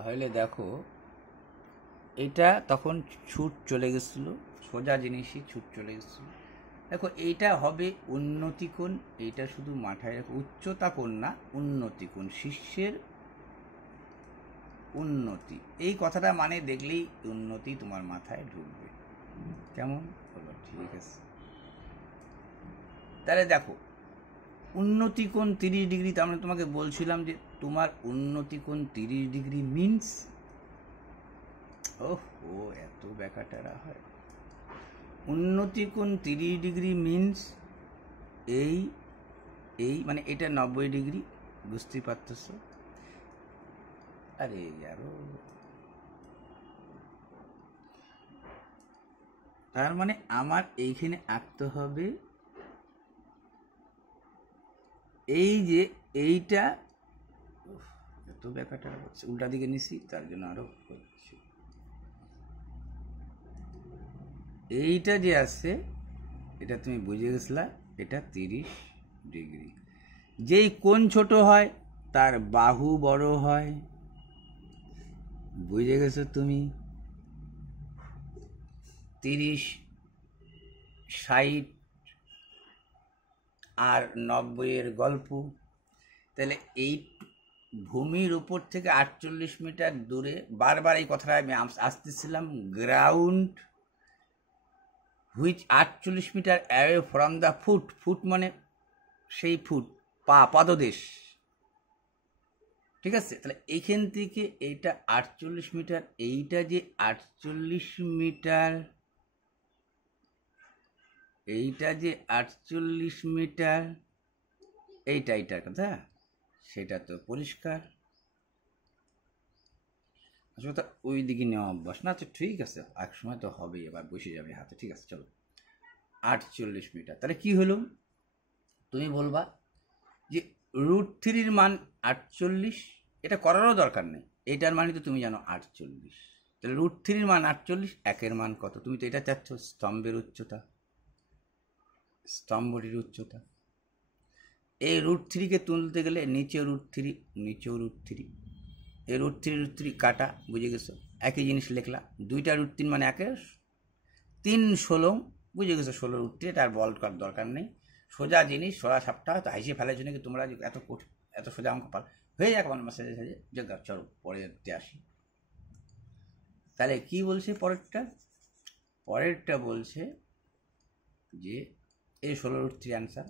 তাহলে দেখো, এটা তখন ছুট চলে গেছিল, সোজা জিনিসই ছুট চলে গেছিল। দেখো এইটা হবে উন্নতি কোণ, এইটা শুধু মাথায় রাখো, উচ্চতা কোণ না, উন্নতি কোণ, শীর্ষের উন্নতি। এই কথাটা মানে দেখলেই উন্নতি তোমার মাথায় ঢুকবে। কেমন হলো? ঠিক আছে। তাহলে দেখো, উন্নতি কোণ 30 ডিগ্রি, তার মানে তোমাকে বলছিলাম যে তোমার উন্নতি কোণ 30 ডিগ্রি মিনস, ওহ ও এত ব্যাখ্যাটারা হয়। উন্নতি কোণ 30 ডিগ্রি মিনস এই এই মানে এটা 90 ডিগ্রি, বুঝতেই পারতেছ? আরে আরো, তার মানে আমার এইখানে আঁকতে হবে এই যে এইটা, এত ব্যাখ্যাটা হচ্ছে, উল্টা দিকে নিছি তার জন্য আরো হচ্ছে। এইটা যে আছে এটা তুমি বুঝে গেছিলা, এটা 30 ডিগ্রি। যেই কোণ ছোট হয় তার বাহু বড় হয়, বুঝে গেছো তুমি? 30, 60 আর 90-এর গল্প। তাহলে এই ভূমির উপর থেকে 48 মিটার দূরে, বারবার এই কথাটা আমি আসতেছিলাম, ground which 48 metre away from the foot, foot মানে সেই ফুট, পাদদেশ, ঠিক আছে? তাহলে এইখান থেকে এইটা 48 মিটার, এইটা যে 48 মিটার, এইটা যে 48 মিটার, এইটার কথা, সেটা তো পরিষ্কার। আসলে তো ওই দিকে নেওয়া অভ্যাস না, তো ঠিক আছে, এক সময় তো হবেই, এবার বসে যাবে হাতে। ঠিক আছে, চলো 48 মিটার। তাহলে কি হলো? তুমি বলবা যে √3 মান 48, এটা করারও দরকার নেই, এটার মানে তো তুমি জানো 48। তাহলে √3 মান 48, একের মান কত? তুমি তো এটা চাচ্ছ, স্তম্ভের উচ্চতা, স্তম্ভটির উচ্চতা। এই √3কে তুলতে গেলে নিচে √3, নিচেও √3, এই √3 কাটা, বুঝে গেছো? একই জিনিস লিখলা, দুইটা √3 মানে 3 16, বুঝে গেছো? 16 এটা আর বল করার দরকার নেই, সোজা জিনিস, সোজা সাপটা। হয়তো হাসি ফেলার জন্য কি তোমরা এত সোজা অঙ্ক পাল হয়ে যাক আমার মাসে সাজে যোগা। চলো পরেরতে আসি। তাহলে কি বলছে পরেরটা বলছে যে এই 16√3 অ্যান্সার।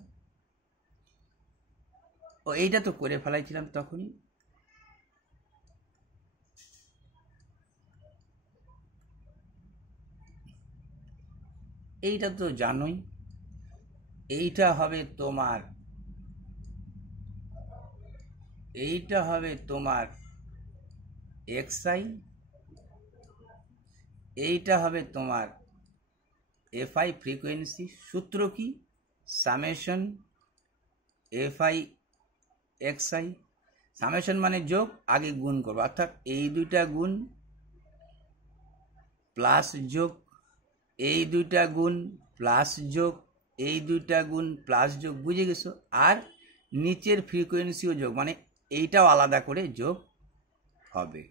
ও এইটা তো করে ফেলাইছিলাম তখনই। এইটা তো জানোই, এইটা হবে তোমার xi, এইটা হবে তোমার fi ফ্রিকোয়েন্সি। সূত্র কি? সামেশন fi xi, সামেশন মানে যোগ, আগে গুণ করবো, অর্থাৎ এই দুইটা গুণ প্লাস যোগ, এই দুইটা গুণ প্লাস যোগ, এই দুইটা গুণ প্লাস যোগ, বুঝে গেছো? আর নিচের ফ্রিকোয়েন্সিও যোগ, মানে এইটাও আলাদা করে যোগ হবে।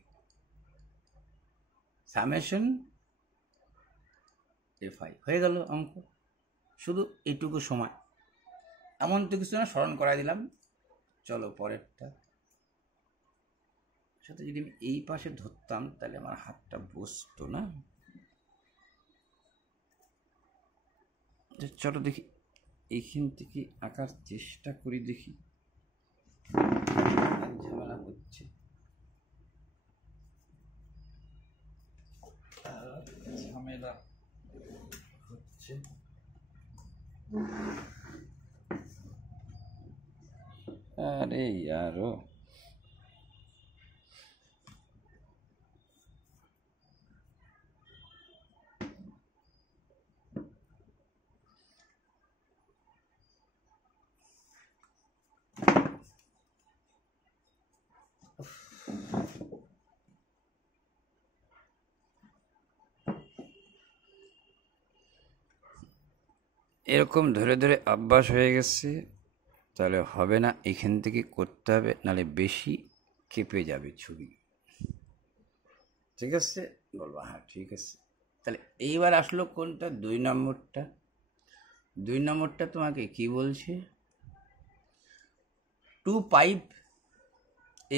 সামেশন fi হয়ে গেল অঙ্ক। শুধু এইটুকু সময়, এমন তো কিছু না, স্মরণ করাই দিলাম। চলো পরেরটা। সাথে যদি আমি এই পাশে ধরতাম তাহলে আমার হাতটা বসতো না। চলো দেখি, এইখান থেকে আঁকার চেষ্টা করি, দেখি। ঝামেলা হচ্ছে, আরে यारो, এরকম ধরে ধরে অভ্যাস হয়ে গেছে, তাহলে হবে না, এখান থেকে করতে হবে, নাহলে বেশি কেঁপে যাবে ছবি। ঠিক আছে, বলবো হ্যাঁ ঠিক আছে। তাহলে এইবার আসলো কোনটা? 2 নম্বরটা। 2 নম্বরটা তোমাকে কি বলছে? 2 পাইপ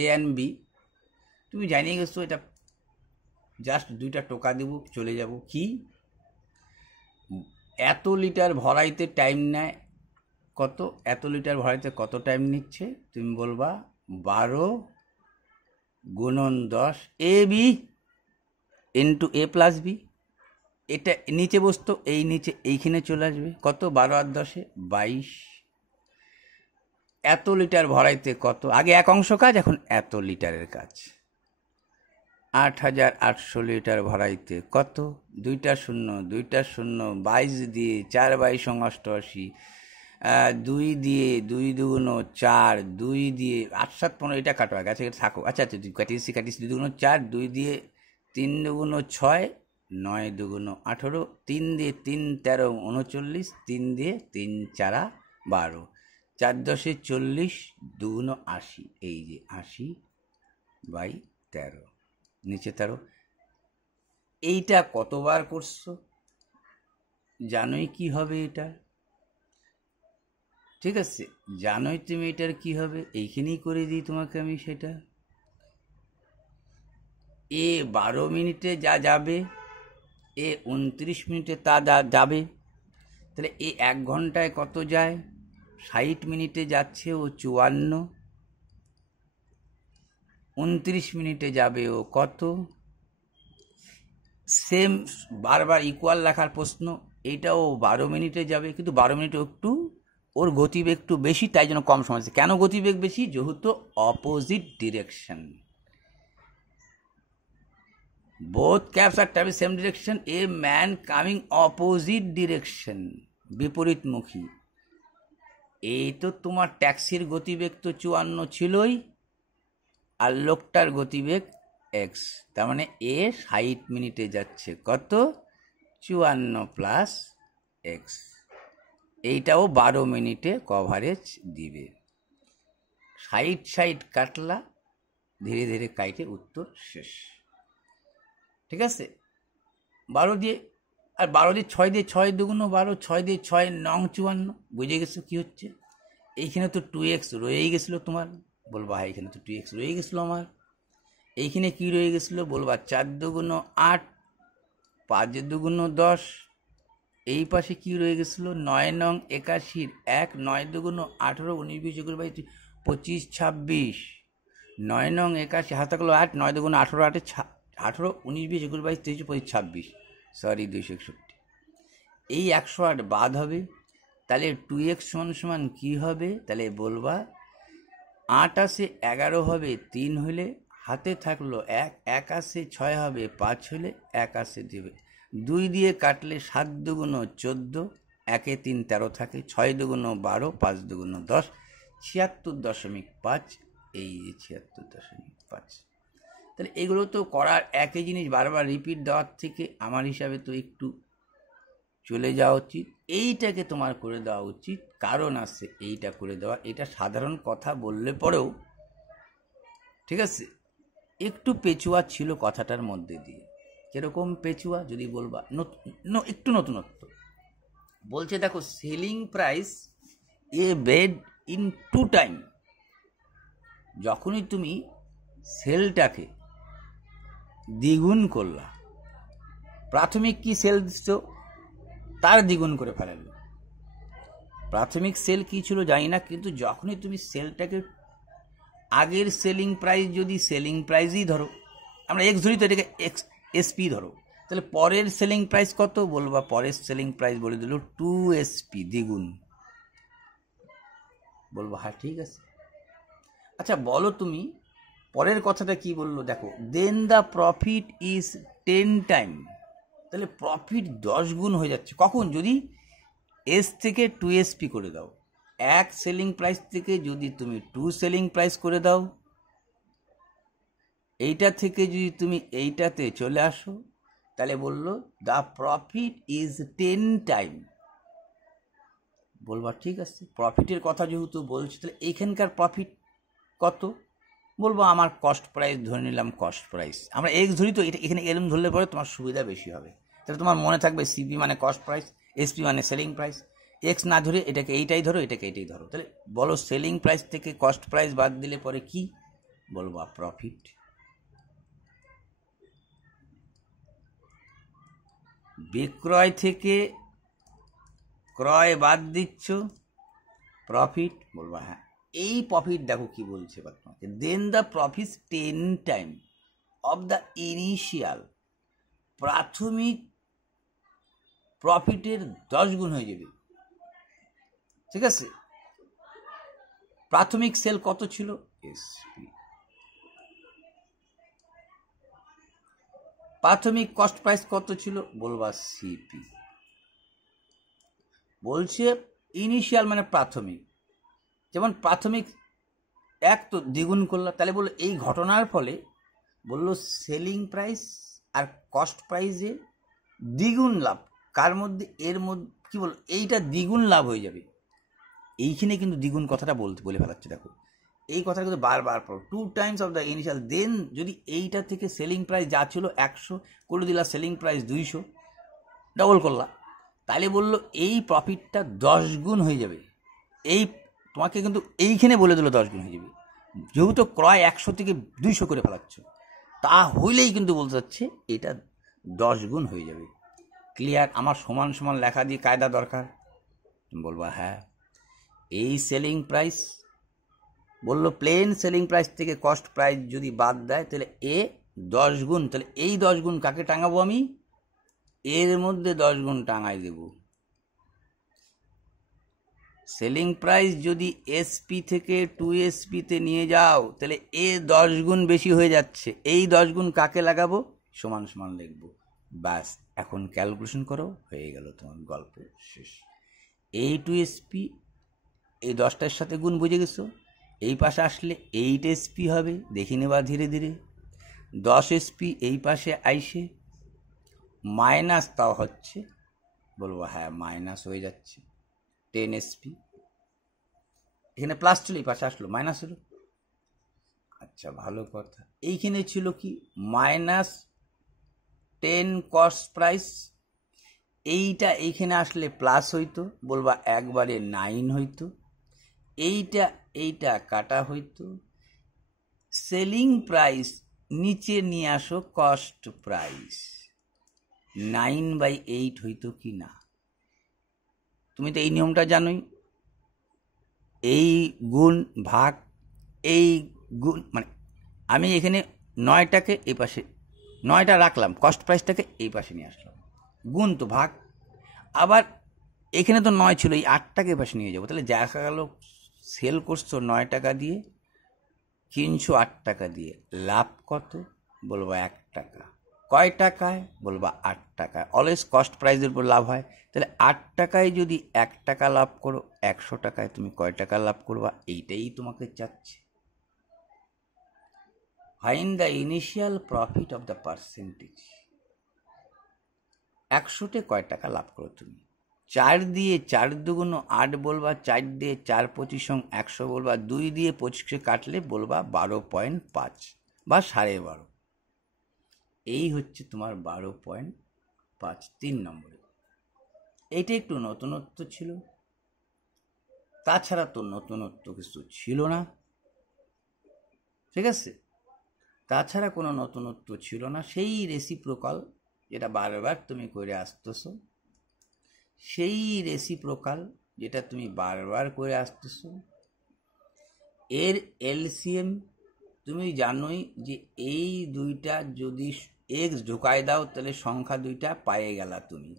এ অ্যান্ড বি, তুমি জানিয়ে গেছো এটা জাস্ট 2টা টোকা দেব, চলে যাব। কি এত লিটার ভরাইতে টাইম নেয় কত? এত লিটার ভরাইতে কত টাইম নিচ্ছে? তুমি বলবা 12 গুণন 10 A B into A plus B. এটা নিচে বসতো, এই নিচে এইখানে চলে আসবে। কত? 12 আর 10 22। এত লিটার ভরাইতে কত? আগে এক অংশ কাজ, এখন এত লিটারের কাজ। 8800 লিটার ভরাইতে কত? 2টা শূন্য 2টা শূন্য, 22 দিয়ে 4 22 88, 2 দিয়ে 2 দুগুণ 4, 2 দিয়ে 8 7 15, এটা কাটো আগে। আচ্ছা থাকো, আচ্ছা আচ্ছা কাটিয়েছি 2 দুগুণ 4, 2 দিয়ে 3 দুগুণ 6, 9 দুগুণ 18, 3 দিয়ে 3 13 39, 3 দিয়ে 3 4 12, 4 10 40, দুগুণ 80, এই যে 80/13, নিচে 13। এইটা কতবার করছো জানোই কি হবে এটা? ঠিক আছে, জানোই তুমি এটার কি হবে। এইখানেই করে দিই তোমাকে আমি সেটা। এ 12 মিনিটে যা যাবে, এ 29 মিনিটে তা যাবে। তাহলে এ 1 ঘন্টায় কত যায়? 60 মিনিটে যাচ্ছে ও 54, 29 মিনিটে যাবে ও কত? সেম, বারবার ইকুয়াল লেখার প্রশ্ন। এইটাও 12 মিনিটে যাবে, কিন্তু 12 মিনিটে একটু ওর গতিবেগ একটু বেশি, তাই জন্য কম সময়। কেন গতিবেগ বেশি? যেহেতু opposite direction, both cabs are travel same direction, a man coming opposite direction, বিপরীতমুখী। এই তো তোমার ট্যাক্সির গতিবেগ তো 54 ছিলই, আর লোকটার গতিবেগ এক্স, তার মানে এ 60 মিনিটে যাচ্ছে কত? 54 প্লাস এক্স। এইটাও 12 মিনিটে কভারেজ দিবে। 60 কাটলা, ধীরে ধীরে কাইটে উত্তর শেষ। ঠিক আছে, 12 দিয়ে, আর 12 দিয়ে 6 দিয়ে 6 দুগুণ 12, 6 দিয়ে 6 9 54। বুঝে গেছো কি হচ্ছে? এইখানে তো 2x রয়েই গেছিলো তোমার, বলবা হ্যাঁ এখানে তো 2x রয়ে গেছিলো আমার। এইখানে কি রয়ে গেছিলো? বলবা 4 দুগুণ 8, 5 দুগুণ 10। এই পাশে কি রয়ে গেছিলো? 9 নং 81, 1 9 দুগুণ 18, 19 20 21 22 25 26, 9 নং 81 হাতে গেলো 8, 9 দুগুণ 18, 8 18 19 20 21 22 23 25 26, সরি 261। এই 108 বাদ হবে, তাহলে 2x সমান কি হবে? তাহলে বলবা 8 আসে 11 হবে 3 হলে, হাতে থাকলো 1, 1 আসে 6 হবে 5 হলে, 1 আসে দেবে 2 দিয়ে কাটলে 7 দুগুণ 14, 1 এ 3 13 থাকে, 6 দুগুণ 12, 5 দুগুণ 10, 76.5। এই 76.5। তাহলে এগুলো তো করার একই জিনিস, বারবার রিপিট দেওয়ার থেকে আমার হিসাবে তো একটু চলে যাওয়া উচিত। এইটাকে তোমার করে দেওয়া উচিত, কারণ আছে এইটা করে দেওয়া। এটা সাধারণ কথা বললে পরেও, ঠিক আছে, একটু পেচুয়া ছিল কথাটার মধ্যে দিয়ে। কিরকম পেচুয়া যদি বলবা? একটু নতুনত্ব বলছে। দেখো, selling price A bed in 2 time. যখনই তুমি সেলটাকে দ্বিগুণ করলা, প্রাথমিক কি সেল দিচ্ছ তার দ্বিগুণ করে ফেলালো। প্রাথমিক সেল কি ছিল জানি না, কিন্তু যখনই তুমি সেলটাকে আগের সেলিং প্রাইস যদি সেলিং প্রাইসই ধরো, আমরা এক্স ধরি তো এটাকে এক্স এসপি ধরো, তাহলে পরের সেলিং প্রাইস কত? বলবা পরের সেলিং প্রাইস বলে দিল 2SP, দ্বিগুণ। বলবো হ্যাঁ ঠিক আছে। আচ্ছা বলো তুমি পরের কথাটা কি বললো? দেখো, দেন দ্য প্রফিট ইজ 10 টাইম। তাহলে প্রফিট 10 গুণ হয়ে যাচ্ছে কখন? যদি এস থেকে 2SP করে দাও। এক সেলিং প্রাইস থেকে যদি তুমি 2 সেলিং প্রাইস করে দাও, এইটা থেকে যদি তুমি এইটাতে চলে আসো, তাহলে বললো দ্য প্রফিট ইজ 10 টাইম। বলবা ঠিক আছে, প্রফিটের কথা যেহেতু বলছি, তাহলে এইখানকার প্রফিট কত? বলবো আমার কস্ট প্রাইস ধরে নিলাম, কস্ট প্রাইস আমরা এক্স ধরি, তো এটা এখানে এরম ধরলে পরে তোমার সুবিধা বেশি হবে। তাহলে তোমার মনে থাকবে সিপি মানে কস্ট প্রাইস, এসপি মানে সেলিং প্রাইস। এক্স না ধরে এটাকে এইটাই ধরো, এটাকে এইটাই ধরো। তাহলে বলো সেলিং প্রাইস থেকে কস্ট প্রাইস বাদ দিলে পরে কি বলবো? প্রফিট। বিক্রয় থেকে ক্রয় বাদ দিচ্ছ, প্রফিট, বলবো হ্যাঁ। এই প্রফিট দেখো কি বলছে তোমাকে, then the profit 10 time of the initial, প্রাথমিক প্রফিটের 10 গুণ হয়ে যাবে। ঠিক আছে, প্রাথমিক সেল কত ছিল? এসপি। প্রাথমিক কস্ট প্রাইস কত ছিল? বলবা সিপি। বলছে ইনিশিয়াল মানে প্রাথমিক, যেমন প্রাথমিক 1 তো দ্বিগুণ করলাম, তাহলে বললো এই ঘটনার ফলে বললো সেলিং প্রাইস আর কস্ট প্রাইসে দ্বিগুণ লাভ। কার মধ্যে? এর মধ্যে কি বললো, এইটা দ্বিগুণ লাভ হয়ে যাবে। এইখানে কিন্তু দ্বিগুণ কথাটা বলে ফেলাচ্ছে। দেখো এই কথাটা কিন্তু বারবার পড়ো, 2 টাইমস অফ দ্য ইনিশিয়াল। দেন যদি এইটা থেকে সেলিং প্রাইস যা ছিল 100 করে দিলা, সেলিং প্রাইস 200, ডবল করলা, তাহলে বললো এই প্রফিটটা 10 গুণ হয়ে যাবে। এই তোমাকে কিন্তু এইখানে বলে দিল 10 গুণ হয়ে যাবে, যেহেতু ক্রয় 100 থেকে 200 করে ফেলাচ্ছ, তা হইলেই কিন্তু বলতে চাচ্ছে এটা 10 গুণ হয়ে যাবে। ক্লিয়ার? আমার সমান সমান লেখা দিয়ে কায়দা দরকার? বলবা হ্যাঁ। এই সেলিং প্রাইস বললো প্লেন সেলিং প্রাইস থেকে কস্ট প্রাইস যদি বাদ দেয় তাহলে এ 10 গুণ। তাহলে এই 10 গুণ কাকে টাঙাবো? আমি এর মধ্যে 10 গুণ টাঙাই দেব। সেলিং প্রাইস যদি এসপি থেকে 2SP তে নিয়ে যাও তাহলে এ 10 গুণ বেশি হয়ে যাচ্ছে। এই 10 গুণ কাকে লাগাবো? সমান সমান লিখবো। ব্যাস, এখন ক্যালকুলেশন করো, হয়ে গেল তোমার গল্প শেষ। এই 2SP এই 10টার সাথে গুণ, বুঝে গেছো? এই পাশে আসলে 8SP হবে, দেখি নেবা ধীরে ধীরে। 10SP এই পাশে আইসে মাইনাস, তাও হচ্ছে, বলবো হ্যাঁ মাইনাস হয়ে যাচ্ছে 10SP। এখানে প্লাস ছিল, এই পাশে আসলো মাইনাস হলো। আচ্ছা, ভালো কথা। এইখানে ছিল কি -10 কস্ট প্রাইস, এইটা এইখানে আসলে প্লাস হইতো, বলবা একবারে 9 হইতো। এইটা কাটা হইতো, সেলিং প্রাইস নিচে নিয়ে আসো কস্ট প্রাইস, 9/8 হইতো কি না? তুমি তো এই নিয়মটা জানোই, এই গুণ ভাগ এই গুণ, মানে আমি এখানে 9টাকে এই পাশে 9টা রাখলাম, কস্ট প্রাইসটাকে এই পাশে নিয়ে আসলাম, গুণ তো ভাগ। আবার এখানে তো 9 ছিল, এই 8টাকে এই পাশে নিয়ে যাবো। তাহলে দেখা গেল সেল করছো 9 টাকা দিয়ে, কিনছো 8 টাকা দিয়ে, লাভ কত? বলবো 1 টাকা। কয় টাকায়? বলবো 8 টাকায়। অলওয়েজ কস্ট প্রাইসের উপর লাভ হয়। তাহলে 8 টাকায় যদি 1 টাকা লাভ করো, 100 টাকায় তুমি কয় টাকা লাভ করবা? এইটাই তোমাকে চাচ্ছে। Find the initial profit of the percentage. 100-তে কয় টাকা লাভ করো তুমি? 4 দিয়ে 4 দুগুণ 8 বলবা, 4 দিয়ে 4 25 100 বলবা, 2 দিয়ে 25 কাটলে বলবা 12.5 বা 12.5। এই হচ্ছে তোমার 12.5, 3 নম্বরে। এইটা একটু নতুনত্ব ছিল, তাছাড়া তো নতুনত্ব কিছু ছিল না। ঠিক আছে, তাছাড়া কোনো নতুনত্ব ছিল না। সেই রেসিপ্রোকাল যেটা বারবার তুমি করে আসতেছো, সেই রেসিপ্রোকাল যেটা তুমি বারবার করে আসতেছো, এর এলসিএম তুমি জানোই যে এই দুইটা যদি এক্স ঢোকায় দাও তাহলে সংখ্যা দুইটা পায়ে গেলা তুমি।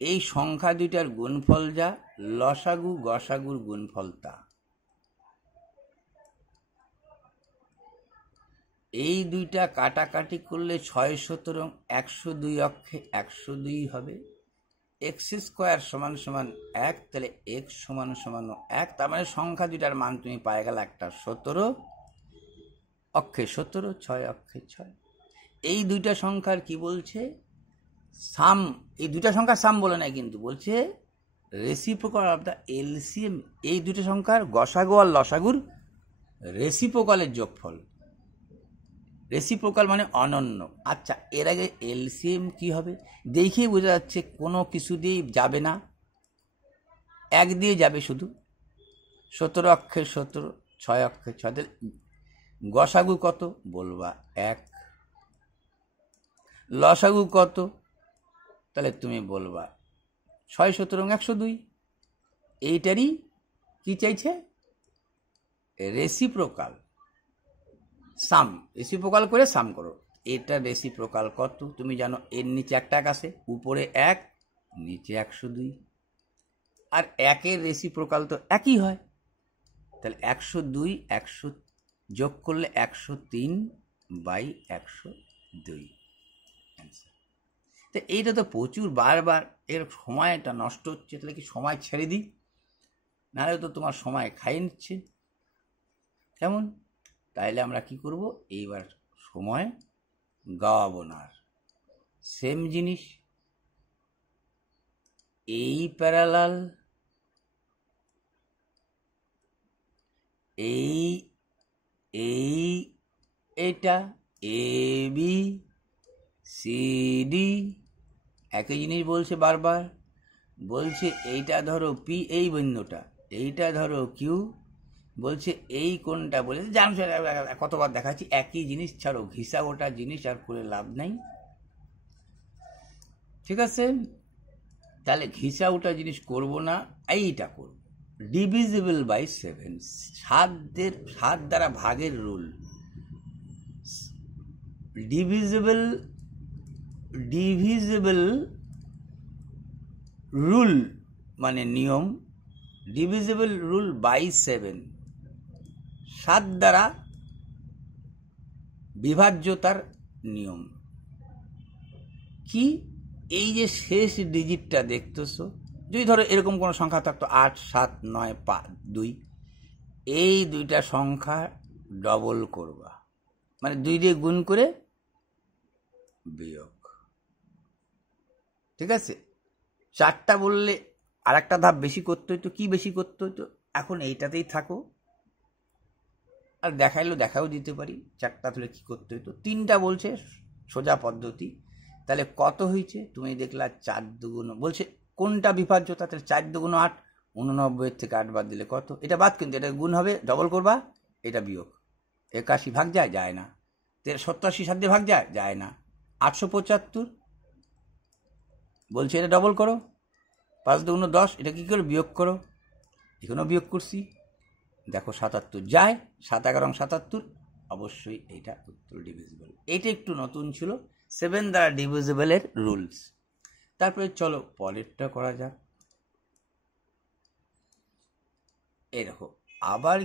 এই সংখ্যা দুইটার গুণফল যা, লসাগু গসাগুর গুণফল তা। এই দুইটা কাটাকাটি করলে 6 17 102 অক্ষে 102 হবে। এক্স স্কোয়ার সমান সমান 1, তাহলে এক্স সমান সমান 1, তার মানে সংখ্যা দুইটার মান তুমি পায়ে গেল। একটা 17 অক্ষে 17, 6 অক্ষে 6। এই দুইটা সংখ্যার কি বলছে? সাম। এই দুইটা সংখ্যার সাম বলে না, কিন্তু বলছে রেসিপ্রোকাল অফ দ্য এলসিএম। এই দুটো সংখ্যার গসাগু আর লসাগুর রেসিপ্রোকালের যোগফল। রেসিপ্রোকাল মানে অনন্য। আচ্ছা, এর আগে এলসিএম কি হবে দেখেই বোঝা যাচ্ছে কোনো কিছু দিয়েই যাবে না, এক দিয়ে যাবে শুধু। 17 অক্ষের 17, 6 অক্ষের 6। গসাগু কত বলবা 1। লসাগু কত তাহলে তুমি বলবা 6 17 102। এইটারই কি চাইছে? রেসিপ্রোকাল। সাম, রেসিপ্রোকাল করে সাম করো। এটা রেসিপ্রোকাল কত তুমি জানো? এর নিচে একটা আছে, উপরে 1, নিচে 102। আর 1-এর রেসিপ্রোকাল তো একই হয়, তাহলে 102 100 যোগ করলে 103/102 অ্যান্সার। তো এইটা তো প্রচুর বারবার এর সময়টা নষ্ট হচ্ছে, তাহলে কি সময় ছেড়ে দিই? নাহলে তো তোমার সময় খাইয়ে নিচ্ছে। কেমন? তাইলে আমরা কি করব, এইবার সময় গাওয়াবো না। সেম জিনিস, এই প্যারালাল, এটা এ বি সি ডি, একই জিনিস বলছে বারবার। বলছে এইটা ধরো পি, এই বিন্দুটা, এইটা ধরো কিউ, বলছে এই কোনটা, বলে জানো কতবার দেখাচ্ছি একই জিনিস, ছাড়ো ঘিসা ওটা জিনিস আর করে লাভ নাই। ঠিক আছে, তাহলে ঘিসা ওটা জিনিস করব না, এইটা করব। ডিভিজিবল বাই 7, 7 দ্বারা ভাগের রুল। ডিভিজিবল রুল মানে নিয়ম, ডিভিজিবল রুল বাই 7, 7 দ্বারা বিভাজ্যতার নিয়ম। কি? এই যে শেষ ডিজিটটা দেখতেছো, যদি ধরো এরকম কোনো সংখ্যা থাকতো 8 7 9 2, এই দুইটা সংখ্যা ডবল করবা, মানে 2 দিয়ে গুণ করে বিয়োগ। ঠিক আছে, 4টা বললে আর একটা ধাপ বেশি করতে হইতো। কি বেশি করতে হইতো? এখন এইটাতেই থাকো, আর দেখাও দিতে পারি 4টা তুলে কি করতে হইতো। 3টা বলছে সোজা পদ্ধতি, তাহলে কত হয়েছে তুমি দেখলা 4 2 বলছে কোনটা বিভাজ্যতা, তাহলে 4 2 8, 89 থেকে 8 বাদ দিলে কত? এটা বাদ, কিন্তু এটা গুণ হবে, ডবল করবা, এটা বিয়োগ। 81 ভাগ যায়? যায় না। 87 7 দিয়ে ভাগ যায়? যায় না। 875 বলছে এটা ডবল করো, 5 2 10, এটা কি করে বিয়োগ করো, এখানেও বিয়োগ করছি, দেখো 77 যায়, 7 11 77, অবশ্যই এইটা উত্তর ডিভিজিবল। এইটা একটু নতুন ছিল, 7 দ্বারা ডিভিজিবলের রুলস। তারপরে চলো পরেরটা করা যাক। এই দেখো আবার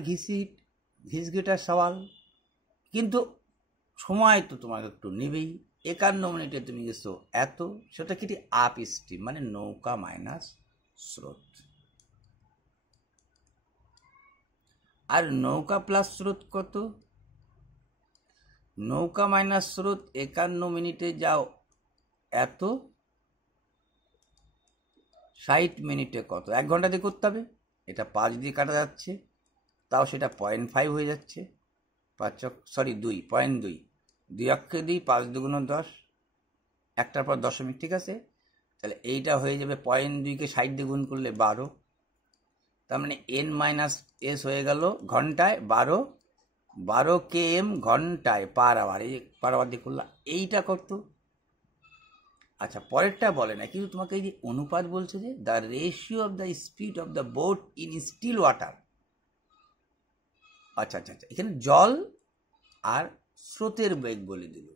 ঘিসগেটার সওয়াল, কিন্তু সময় তো তোমাকে একটু নেবেই। 51 মিনিটে তুমি গেছো এত, সেটা কি আপ স্ট্রিম মানে নৌকা মাইনাস স্রোত, আর নৌকা প্লাস স্রোত কত? নৌকা মাইনাস স্রোত 51 মিনিটে যাও এত, 60 মিনিটে কত? 1 ঘন্টা দিয়ে করতে হবে। এটা 5 দিয়ে কাটা যাচ্ছে, তাও সেটা 0.5 হয়ে যাচ্ছে। 2 0.2, 2 অক্ষে 2, 5 2 10, একটার পর দশমিক। ঠিক আছে, তাহলে এইটা হয়ে যাবে 0.2কে 60 দিয়ে গুণ করলে 12, তার মানে n-s হয়ে গেল ঘন্টায় 12 km ঘন্টায় পার আওয়ার। এই পার আওয়ার দিয়ে করলাম, এইটা কত? আচ্ছা, পরেরটা বলে না, কিন্তু তোমাকে এই যে অনুপাত বলছে যে the ratio of the speed of the boat in still water. আচ্ছা, এখানে জল আর স্রোতের বেগ বলে দিল,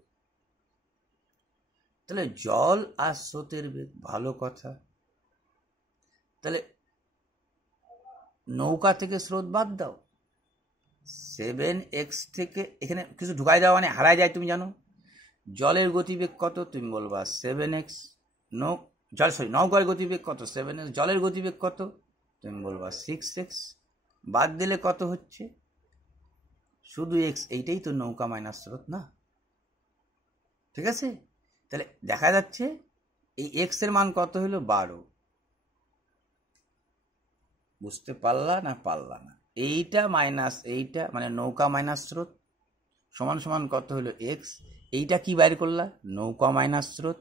তাহলে জল আর স্রোতের বেগ, ভালো কথা। তাহলে নৌকা থেকে স্রোত বাদ দাও, 7x থেকে এখানে কিছু ঢুকাই দেওয়া মানে হারায় যায়, তুমি জানো। জলের গতিবেগ কত? তুমি বলবা 7x। নৌকার গতিবেগ কত? 7x। জলের গতিবেগ কত? তুমি বলবা 6x। বাদ দিলে কত হচ্ছে? শুধু x। এইটাই তো নৌকা মাইনাস স্রোত না? ঠিক আছে, তাহলে দেখা যাচ্ছে এই x এর মান কত হলো? 12। বুঝতে পারলা না? পারলা না? এইটা মাইনাস এইটা মানে নৌকা মাইনাস স্রোত সমান সমান কত হলো এক্স। এইটা কি বাইর করলা? নৌকা মাইনাস স্রোত।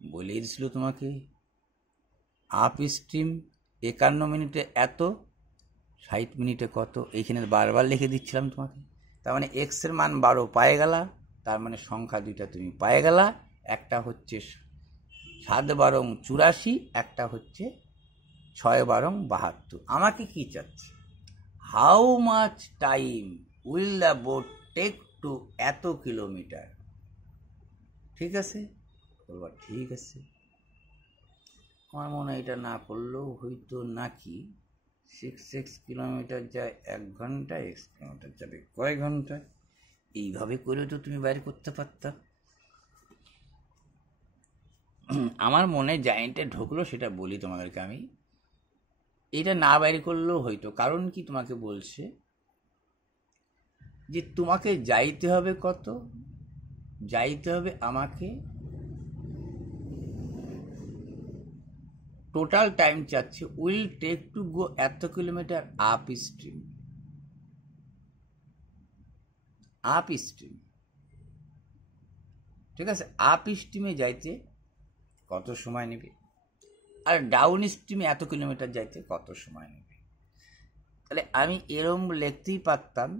বলে দিছিল তোমাকে আপ স্ট্রিম 51 মিনিটে এত, 60 মিনিটে কত, এইখানে বারবার লিখে দিচ্ছিলাম তোমাকে। তার মানে এক্সের মান 12 পায়ে গেলা, তার মানে সংখ্যা দুইটা তুমি পায়ে গেলা। একটা হচ্ছে 7 বারং 84, একটা হচ্ছে 6 বারং 72। আমাকে কি চাচ্ছে? How much time will the boat take to এত কিলোমিটার। ঠিক আছে, বলবা ঠিক আছে। আমার মনে হয় এটা না করলেও হয়তো, নাকি 6 কিলোমিটার যায় 1 ঘন্টায়, x কিলোমিটার যাবে কয় ঘন্টায়, এইভাবে করে তো তুমি বাইর করতে পারতা। আমার মনে জায়েন্টে ঢুকলো সেটা বলি তোমাদেরকে আমি। এটা না বাইর করলেও হয়তো, কারণ কি তোমাকে বলছে যে তোমাকে যাইতে হবে কত, যাইতে হবে আমাকে টোটাল টাইম চাচ্ছে উইল টেক টু গো এত kilometre up stream. Up stream, ঠিক আছে, আপ স্ট্রিমে যাইতে কত সময় নেবে, আর ডাউন স্ট্রিমে এত কিলোমিটার যাইতে কত সময় নেবে। তাহলে আমি এরম লিখতেই পারতাম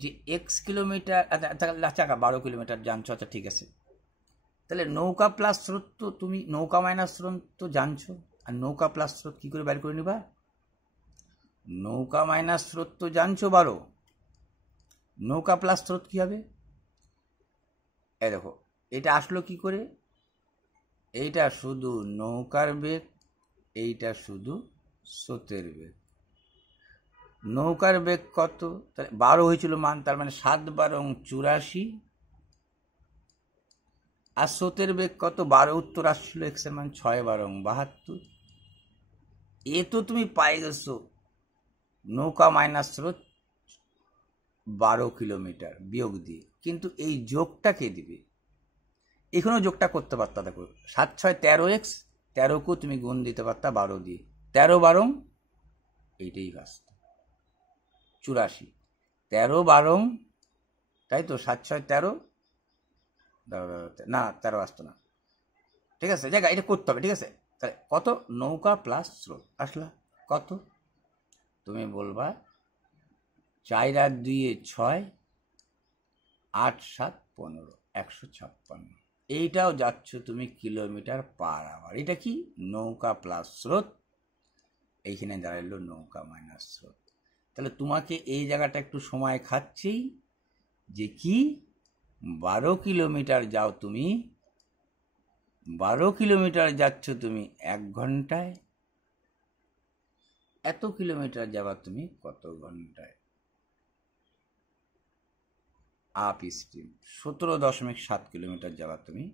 যে এক্স কিলোমিটার, আচ্ছা 12 কিলোমিটার জানছো, আচ্ছা ঠিক আছে। তাহলে নৌকা প্লাস স্রোত তো তুমি, নৌকা মাইনাস স্রোত তো জানছো, আর নৌকা প্লাস স্রোত কি করে বের করে নিবা? নৌকা মাইনাস স্রোত তো জানছো 12, নৌকা প্লাস স্রোত কি হবে? এই দেখো এটা আসলো কি করে, এইটা শুধু নৌকার বেগ, এইটা শুধু স্রোতের বেগ। নৌকার বেগ কত? 12 হয়েছিল মান, তার মানে 7 বারং 84, আর স্রোতের বেগ কত? 12 উত্তর আসছিল, এক্স এর মান 6 বারং 72। এ তো তুমি পাই গেছো নৌকা মাইনাস স্রোত 12 কিলোমিটার বিয়োগ দিয়ে, কিন্তু এই যোগটা কে দিবে? এখানেও যোগটা করতে পারতা। দেখো 7 6 13x, 13কেও তুমি গুণ দিতে পারতা 12 দিয়ে, 13 বারং এইটাই আসত 84, 13 বারং, তাই তো 7 6 13, না 13 আসতো না, ঠিক আছে, জায়গা এটা করতে হবে, ঠিক আছে। তাহলে কত? নৌকা প্লাস স্রোত আসলা কত? তুমি বলবা 4 আর 2 6, 8 7 15, 156। এইটাও যাচ্ছ তুমি কিলোমিটার পার আওয়ার। এটা কি? নৌকা প্লাস স্রোত, এইখানে দাঁড়াইলো নৌকা মাইনাস স্রোত। তাহলে তোমাকে এই জায়গাটা একটু সময় খাচ্ছেই, যে কি 12 কিলোমিটার যাও তুমি, 12 কিলোমিটার যাচ্ছ তুমি 1 ঘন্টায়, এত কিলোমিটার যাবা তুমি কত ঘন্টায়? আপ স্ট্রিম 17.7 কিলোমিটার যাবা তুমি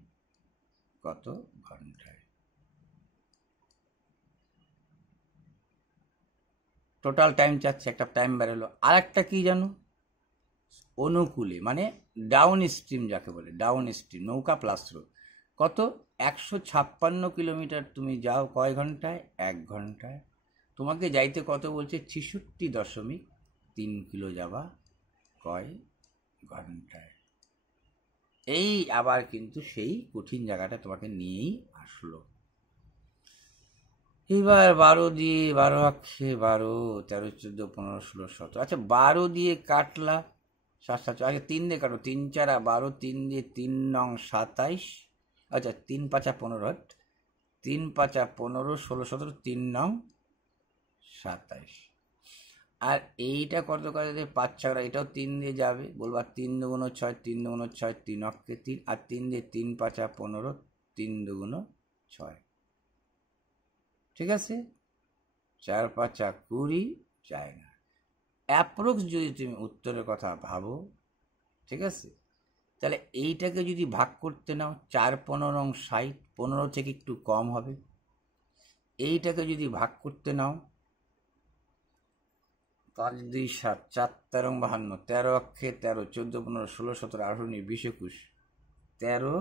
কত ঘন্টায়? টোটাল টাইম চাচ্ছে, একটা টাইম বেরোলো। আর একটা কি জানো? অনুকূলে মানে ডাউন স্ট্রিম যাকে বলে, ডাউন স্ট্রিম নৌকা প্লাস স্রোত কত? 156 কিলোমিটার তুমি যাও কয় ঘন্টায়? 1 ঘন্টায়। তোমাকে যাইতে কত বলছে? 66.3 কিলো যাবা কয় ঘন্টায়? এই আবার কিন্তু সেই কঠিন জায়গাটা তোমাকে নিয়েই আসলো। এবার 12 দিয়ে, 12 আক্ষে 12, 13 14 15 16 17, আচ্ছা 12 দিয়ে কাটলা 7 7, আচ্ছা 3 দিয়ে কাটো, 3 4 12, 3 দিয়ে 3 নং 27, আচ্ছা 3 5 15, 3 5 15 16 17, 3 নং 27। আর এইটা কত করে? 5 6, এটাও 3 দিয়ে যাবে, বলবা 3 2 6, 3 2 6, 3 অক্ষে 3, আর 3 দিয়ে 3 5 15, 3 2 6, ঠিক আছে, 4 5 20 যায় না। অ্যাপ্রক্স যদি তুমি উত্তরের কথা ভাবো, ঠিক আছে, তাহলে এইটাকে যদি ভাগ করতে নাও, 4 15 60, 15 থেকে একটু কম হবে। এইটাকে যদি ভাগ করতে নাও, 5 2 7, 4 13 52, 13 অক্ষে 13, 14 15 16 17 18 19 20 21, 13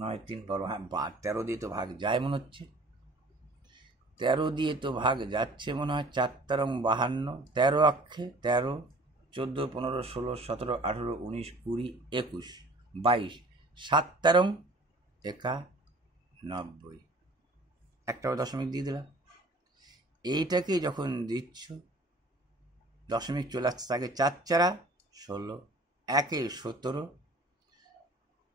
9 3 12, হ্যাঁ 13 দিয়ে তো ভাগ যায় মনে হচ্ছে। 13 দিয়ে তো ভাগ যাচ্ছে মনে হয়, 4 তেরং 52, 13 অক্ষে 13, 14, 15, 16, 17, 18, 19, 20, 21, 22, 7 তেরং 91, একটা দশমিক দিয়ে দিলাম। এইটাকে যখন দিচ্ছ দশমিক চলে আসতে থাকে, 4 চারা 16, 1 17,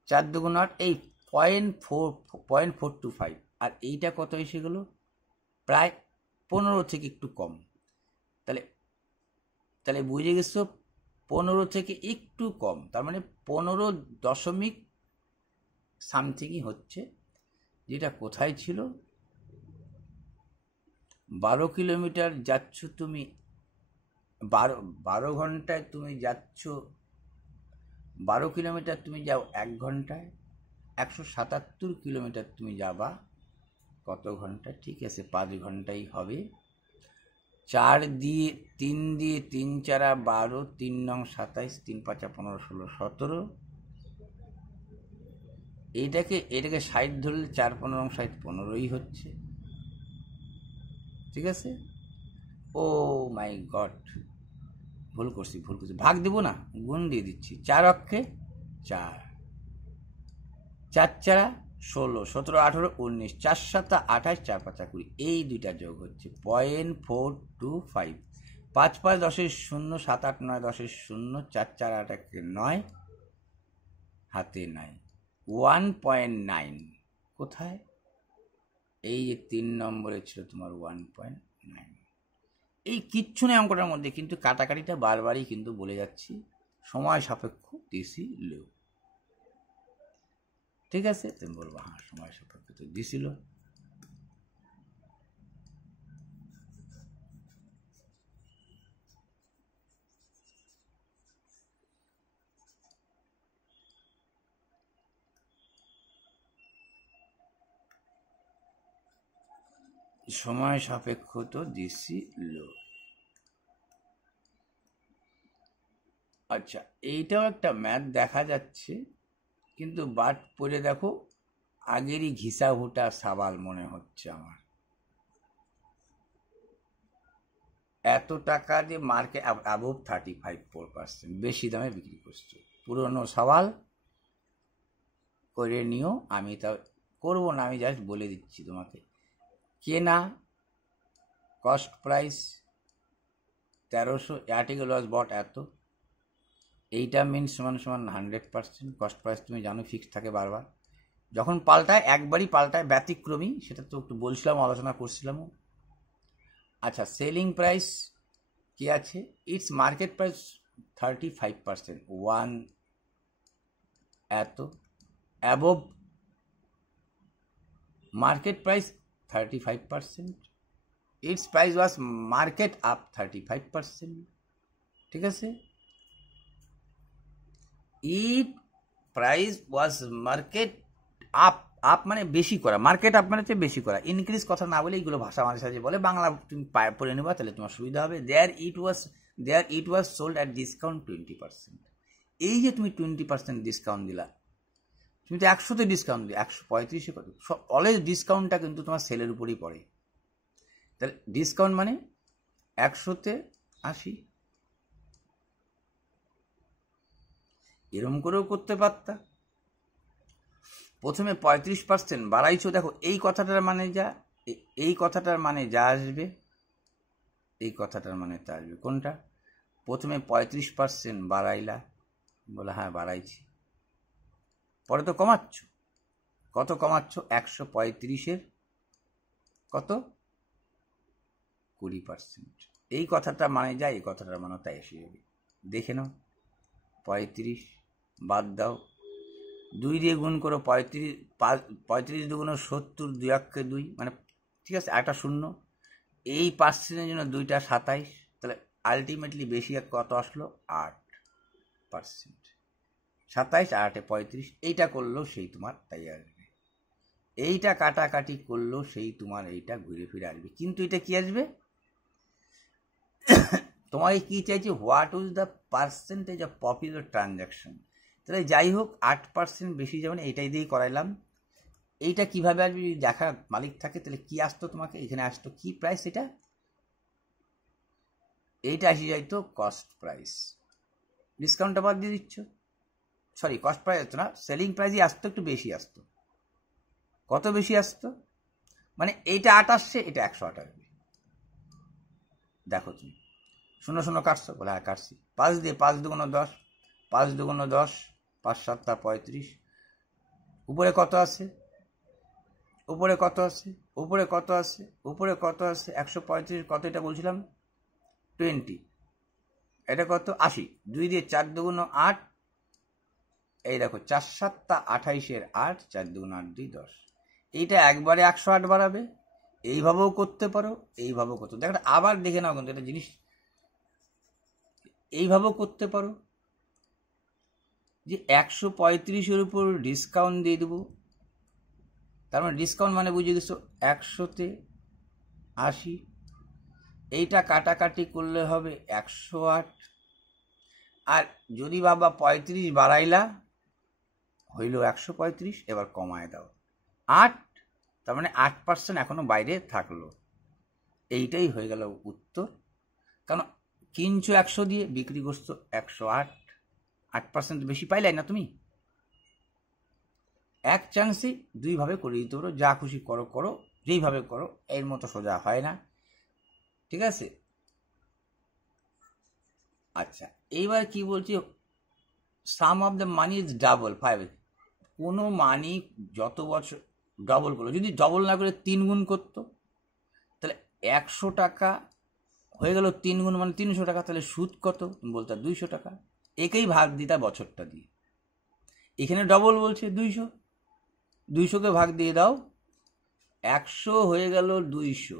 4 দুগুণ 8, এই 0.425, আর এইটা কত এসে গেল প্রায় 15 থেকে একটু কম। তাহলে বুঝে গেছো 15 থেকে একটু কম, তার মানে 15 দশমিক সামথিংই হচ্ছে, যেটা কোথায় ছিল 12 কিলোমিটার যাচ্ছ তুমি, 12 ঘন্টায় তুমি যাচ্ছ, 12 কিলোমিটার তুমি যাও 1 ঘন্টায়, 177 কিলোমিটার তুমি যাবা কত ঘন্টা? ঠিক আছে, 5 ঘন্টাই হবে। 4 দিয়ে 3 দিয়ে 3 চারা 12, 3 নং 27, 3 5 15, 16, 17, এটাকে 60 ধরলে 4 15 60, 15ই হচ্ছে। ঠিক আছে, ও মাই গড, ভুল করছি, ভাগ দেবো না, গুণ দিয়ে দিচ্ছি। 4 অক্ষে 4, 4 চারা 16, 17, 18, 19, 4 7 28, 4 5 20, এই দুইটা যোগ হচ্ছে 0.425। 5 5 10 0, 7 8 9 10 0, 4 4 8 1 9, হাতে নাই 1.9। কোথায়? এই যে 3 নম্বরে ছিল তোমার 1.9। এই কিচ্ছু নেই অঙ্কটার মধ্যে, কিন্তু কাটাকাটিটা বারবারই কিন্তু বলে যাচ্ছি, সময় সাপেক্ষ দিছি লো। ঠিক আছে, তুমি বলবো হ্যাঁ সময় সাপেক্ষ তো দিছিল। সময় সাপেক্ষ তো দিছিল। আচ্ছা, এইটাও একটা ম্যাথ দেখা যাচ্ছে, কিন্তু বাট পড়ে দেখো আগেরই ঘিসা ভুটা সাবাল মনে হচ্ছে আমার। এত টাকা দিয়ে মার্কেট অ্যাবভ 35% বেশি দামে বিক্রি করছে, পুরনো সওয়াল করে নিও। আমি তা করবো না, আমি জাস্ট বলে দিচ্ছি তোমাকে। কেনা কস্ট প্রাইস 1300, আর্টিকেল ওয়াজ বট এত, এইটা মিনস সমান 100%। কস্ট প্রাইস তুমি জানো ফিক্স থাকে, বারবার যখন পাল্টায় একবারই পাল্টায়, ব্যতিক্রমী, সেটা তো একটু বলছিলাম, আলোচনা করছিলাম। আচ্ছা, সেলিং প্রাইস কি আছে? ইটস মার্কেট প্রাইস 35%, 1 এত, above market price 35%, it's price was market up 35%। ঠিক আছে, ইট প্রাইস ওয়াজ মার্কেট আপ, আপ মানে বেশি করা, মার্কেট আপ মানে হচ্ছে বেশি করা। ইনক্রিজ কথা না বলে এইগুলো ভাষা মাঝে সাঝে বলে, বাংলা তুমি পড়ে নেবা তাহলে তোমার সুবিধা হবে। দেয়ার ইট ওয়াজ সোল্ড অ্যাট ডিসকাউন্ট 20%। এই যে তুমি 20% ডিসকাউন্ট দিলা, তুমি তো 100তে ডিসকাউন্ট দিলে, 135-এ কত, অলওয়েজ ডিসকাউন্টটা কিন্তু তোমার সেলের উপরেই পড়ে। তাহলে ডিসকাউন্ট মানে 100তে 80, এরম করেও করতে পারতা। প্রথমে 35% বাড়াইছো, দেখো এই কথাটার মানে যা, এই কথাটার মানে যা আসবে, এই কথাটার মানে তা আসবে। কোনটা? প্রথমে 35% বাড়াইলা, বলে হ্যাঁ বাড়াইছি, পরে তো কমাচ্ছ, কত কমাচ্ছ? 135-এর কত? 20%। এই কথাটা মানে যা, এই কথাটার মানে তাই এসে যাবে। দেখে নাও, 35 বাদ দাও, 2 দিয়ে গুণ করো, 35 দুগুণ 70, 2 অক্ষে 2, মানে ঠিক আছে, একটা শূন্য, এই পার্সেন্টের জন্য 2টা 27, তাহলে আলটিমেটলি বেশি কত আসলো? 8%। 27 আর 8 35, এইটা করলেও সেই তোমার তাই আসবে, এইটা কাটাকাটি করলেও সেই তোমার এইটা ঘুরে ফিরে আসবে। কিন্তু এটা কি আসবে? তোমাকে কি চাইছে? What is the percentage of popular transaction. তাহলে যাই হোক 8% বেশি যাবে না, এটাই দিয়েই করাইলাম। এইটা কীভাবে আসবে যদি দেখা মালিক থাকে তাহলে কি আসতো তোমাকে, এখানে আসতো কি প্রাইস, এইটা আসি যাইতো কস্ট প্রাইস, ডিসকাউন্টটা বাদ দিয়ে দিচ্ছ, সরি কস্ট প্রাইস আসতো না, সেলিং প্রাইসই আসতো, একটু বেশি আসতো। কত বেশি আসতো মানে এইটা 8 আসছে, এটা 108 আসবে। দেখো তুমি 0 0 কাটছো, বলে হ্যাঁ কাটছি, 5 দিয়ে 5 দুগুণ 10, 5 দুগুণ 10, 5 7 35, উপরে কত আছে, উপরে কত আছে, উপরে কত আছে, উপরে কত আছে, 135 কত, এটা বলছিলাম 20, এটা কত 80, 2 দিয়ে 4 দুগুণ 8, এই দেখো 4 7 28 8, 4 দুগুণ 8 2 10, এইটা একবারে 108 বাড়াবে, এইভাবেও করতে পারো, এইভাবেও করতে, দেখো আবার দেখে নাও কিন্তু একটা জিনিস, এইভাবেও করতে পারো যে 135-এর উপর ডিসকাউন্ট দিয়ে দেবো, তার মানে ডিসকাউন্ট মানে বুঝে গেছো 100-তে 80, এইটা কাটাকাটি করলে হবে 108, আর যদি বাবা 35 বাড়াইলা হইল 135, এবার কমায় দাও 8, তার মানে 8% এখনো বাইরে থাকলো, এইটাই হয়ে গেল উত্তর। কারণ কিনছো 100 দিয়ে, বিক্রি করছো 108, 8% বেশি পাইলাই না তুমি, এক চান্সেই দুইভাবে করে দিতে পারো, যা খুশি করো করো, যেইভাবে করো, এর মতো সোজা হয় না, ঠিক আছে। আচ্ছা এইবার কি বলছি, sum of the money is double 5, কোনো মানি যত বছর ডবল করলো, যদি ডবল না করে 3 গুণ করতো তাহলে 100 টাকা হয়ে গেল 3 গুণ মানে 300 টাকা, তাহলে সুদ কত তুমি বলতে 200 টাকা, একেই ভাগ দিতা বছরটা দিয়ে, এখানে ডবল বলছে 200, 200-কে ভাগ দিয়ে দাও, 100 হয়ে গেল 200,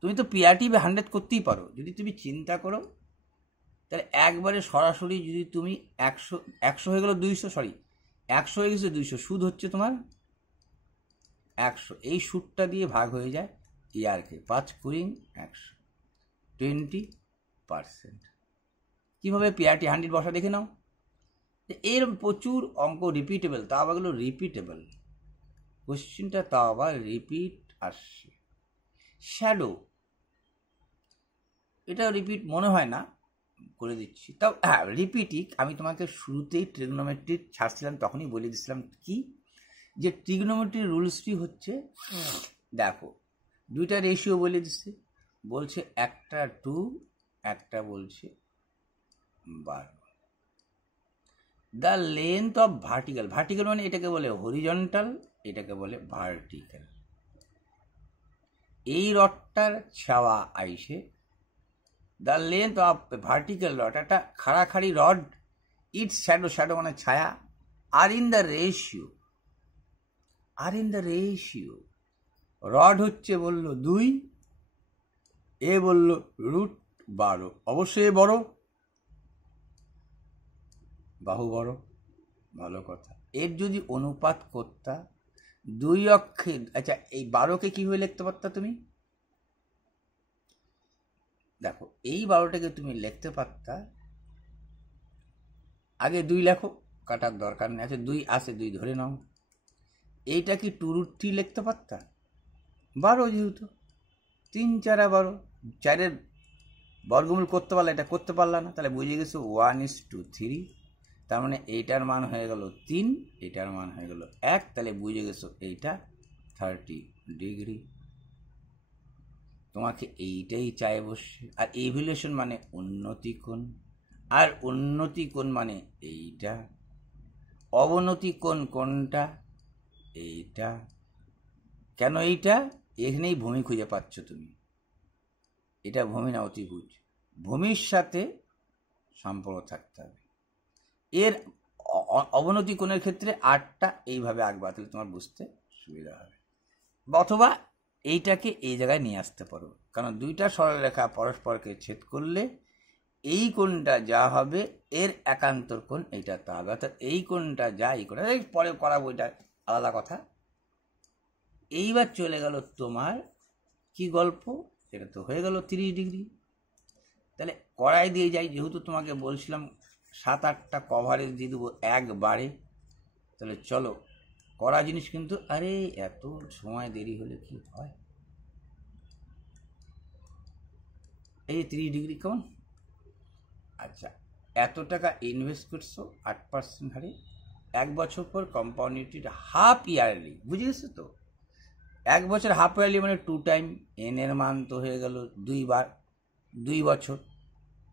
তুমি তো পিআরটি 100 করতেই পারো, যদি তুমি চিন্তা করো তাহলে একবারে সরাসরি যদি তুমি 100 হয়ে গেল 200, সরি 100 হয়ে গেছে 200, সুদ হচ্ছে তোমার 100, এই সুদটা দিয়ে ভাগ হয়ে যায় ইয়ারকে, 5 কুড়ি 100, 20%। কীভাবে পিআরটি 100 বসা দেখে নাও, এর প্রচুর অঙ্ক রিপিটেবল, তা আবার গেলো রিপিটেবল কোশ্চেনটা, তাও আবার রিপিট আসছে। শ্যাডো, এটা রিপিট মনে হয় না, করে দিচ্ছি তাও, হ্যাঁ রিপিটই, আমি তোমাকে শুরুতেই ট্রিগনোমেট্রি ছাড়ছিলাম তখনই বলে দিচ্ছিলাম কি, যে ট্রিগনোমেট্রির রুলসটি হচ্ছে, দেখো দুইটা রেশিও বলে দিচ্ছে, বলছে একটা 2, একটা বলছে 12, the length of vertical, vertical মানে এটাকে বলে হরিজন্টাল, এটাকে বলে ভার্টিক্যাল, এই রডটার ছাওয়া আইসে, the length of vertical rod, একটা খাড়াখাড়ি রড, ইটস শ্যাডো, শ্যাডো মানে ছায়া, আর ইন দ্য রেশিও, আর ইন দ্য রেশিও, রড হচ্ছে বললো 2, এ বললো √12, অবশ্যই বড়, বাহু বড়, ভালো কথা, এর যদি অনুপাত করতা 2 অক্ষে, আচ্ছা এই 12-কে কিভাবে লিখতে পারতা তুমি, দেখো এই 12টাকে তুমি লিখতে পারতা, আগে 2 লেখো, কাটার দরকার নেই, আচ্ছা 2 আছে, 2 ধরে নাও, এইটা কি 2√3 লিখতে পারতা, 12 যেহেতু, 3 4 12, 4-এর বর্গমূল করতে পারলে, এটা করতে পারলা না, তাহলে বুঝে গেছো 1:3, তার মানে এইটার মান হয়ে গেল 3, এটার মান হয়ে গেল 1, তাহলে বুঝে গেছো এইটা 30 ডিগ্রি, তোমাকে এইটাই চাই বসে। আর ইভ্যালুয়েশন মানে উন্নতি কোণ, আর উন্নতি কোণ মানে এইটা, অবনতি কোণ কোনটা, এইটা, কেন এইটা, এখানেই ভূমি খুঁজে পাচ্ছ তুমি, এটা ভূমি না অতিভুজ, ভূমির সাথে সম্পর্ক থাকতে হবে, এর অবনতি কোণের ক্ষেত্রে 8টা এইভাবে আঁকবা, তাহলে তোমার বুঝতে সুবিধা হবে, অথবা এইটাকে এই জায়গায় নিয়ে আসতে পারো, কারণ দুইটা সরলরেখা পরস্পরকে ছেদ করলে এই কোণটা যা হবে এর একান্তর কোণ এইটা তা হবে, অর্থাৎ এই কোণটা যা, এই কোণ পরে করাবো, এটা আলাদা কথা। এইবার চলে গেল তোমার কি গল্প, এটা তো হয়ে গেল 30 ডিগ্রি, তাহলে কড়াই দিয়ে যাই, যেহেতু তোমাকে বলছিলাম 7-8টা কভারেজ দিয়ে দেবো একবারে, তাহলে চলো করা জিনিস কিন্তু আরে এত সময় দেরি হলে কি হয়। এই 30 ডিগ্রি কেমন? আচ্ছা, এত টাকা ইনভেস্ট করছো 8% হারে, 1 বছর পর কম্পাউন্ডিং হাফ ইয়ারলি, বুঝে গেছো তো? 1 বছর হাফ ইয়ারলি মানে 2 টাইম, এন এর মান তো হয়ে গেল 2 বার, 2 বছর।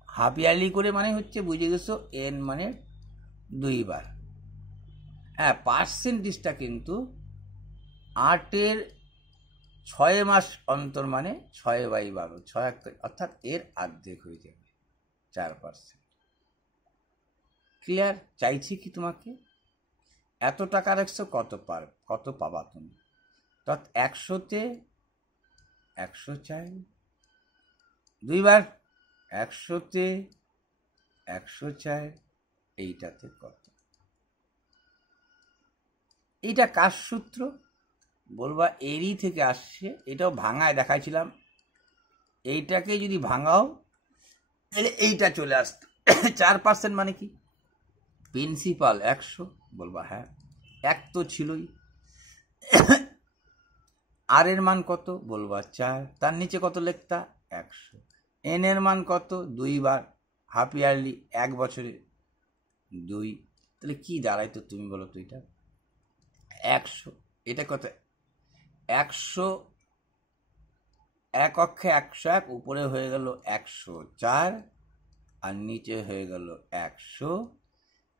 হাফ ইয়ারলি করে মানে হচ্ছে বুঝে গেছো এন মানে 2 বার। হ্যাঁ, পার্সেন্টেজটা কিন্তু 8-এর 6 মাস অন্তর মানে 6/12, 6 অর্থাৎ এর অর্ধেক হয়ে যাবে 4%। ক্লিয়ার? চাইছি কি তোমাকে, এত টাকা রাখছো কত পাবা তুমি, তত 100-তে 100 চাই, 2 বার 100-তে 100 চাই, এইটাতে কত? এইটা কার সূত্র বলবা? এরই থেকে আসছে। এটাও ভাঙায় দেখাইছিলাম, এইটাকে যদি ভাঙাও তাহলে এইটা চলে আসতো। 4% মানে কি? প্রিন্সিপাল 100, বলবা হ্যাঁ, 1 তো ছিলই। আর এর মান কত? বলবা 4, তার নিচে কত লিখতা? 100। এন এর মান কত? 2 বার, হাফ ইয়ারলি, 1 বছরে 2। তাহলে কি দাঁড়াইতো তুমি বলো তো? এটা 100, এটা কত? 100, 1 অক্ষে 101, উপরে হয়ে গেল 104, আর নিচে হয়ে গেল 100।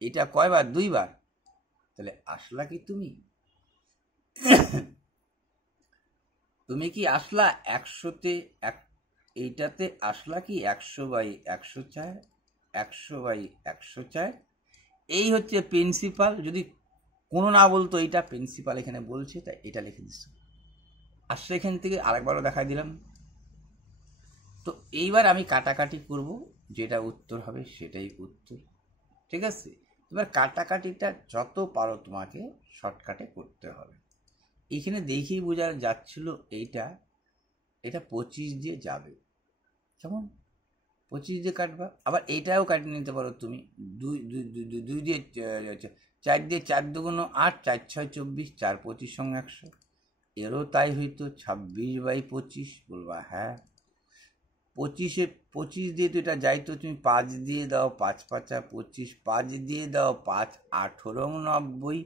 এটা কয়বার? 2 বার। তাহলে আসলা কি তুমি? তুমি কি আসলা 100-তে? এইটাতে আসলা কি 100/104, 100/104? এই হচ্ছে প্রিন্সিপাল। যদি কোনো না বলতো এইটা প্রিন্সিপাল এখানে বলছে, তাই এটা লিখে দিচ্ছ। আসলে এখান থেকে আরেকবারও দেখাই দিলাম। তো এইবার আমি কাটাকাটি করব, যেটা উত্তর হবে সেটাই উত্তর, ঠিক আছে? এবার কাটাকাটিটা যত পারো তোমাকে শর্টকাটে করতে হবে। এখানে দেখেই বোঝা যাচ্ছিল এটা 25 দিয়ে যাবে। কেমন? 25 দিয়ে কাটবা। আবার এইটাও কাটিয়ে নিতে পারো তুমি, 2 দিয়ে 4 দিয়ে, 4 দুগুণ 8, 4 6 24, 4 25 সঙ্গে 100। এরও তাই হইতো, 26/25, বলবা হ্যাঁ। 25 দিয়ে তো এটা যাইতো, তুমি 5 দিয়ে দাও, 5 5 25, 5 দিয়ে দাও 5 18 90,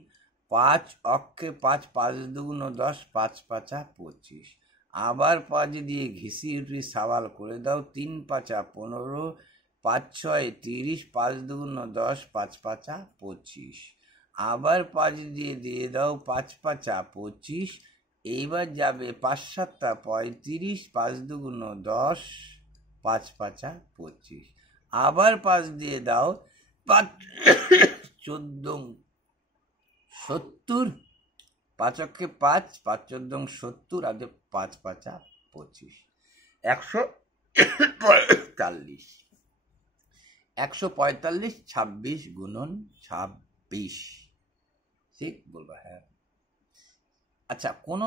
5 অক্ষে 5, 5 দুগুণ 10, 5 5 25। আবার 5 দিয়ে ঘিসি উঠি সাবাল করে দাও, 3 5 15, 5 6 30, 5 দুগুণ 10, 5 5 25। আবার 5 দিয়ে দাও, 5 5 25। এইবার যাবে 5 7 35, 5 দুগুণ 10, 5 5 25। আবার 5 দিয়ে দাও, 5 14 70, 5 অক্ষে 5, 5 14 70, আর 5 5 25, 145। 145, 26 গুণন 26, ঠিক? বলবা হ্যাঁ। আচ্ছা, কোনো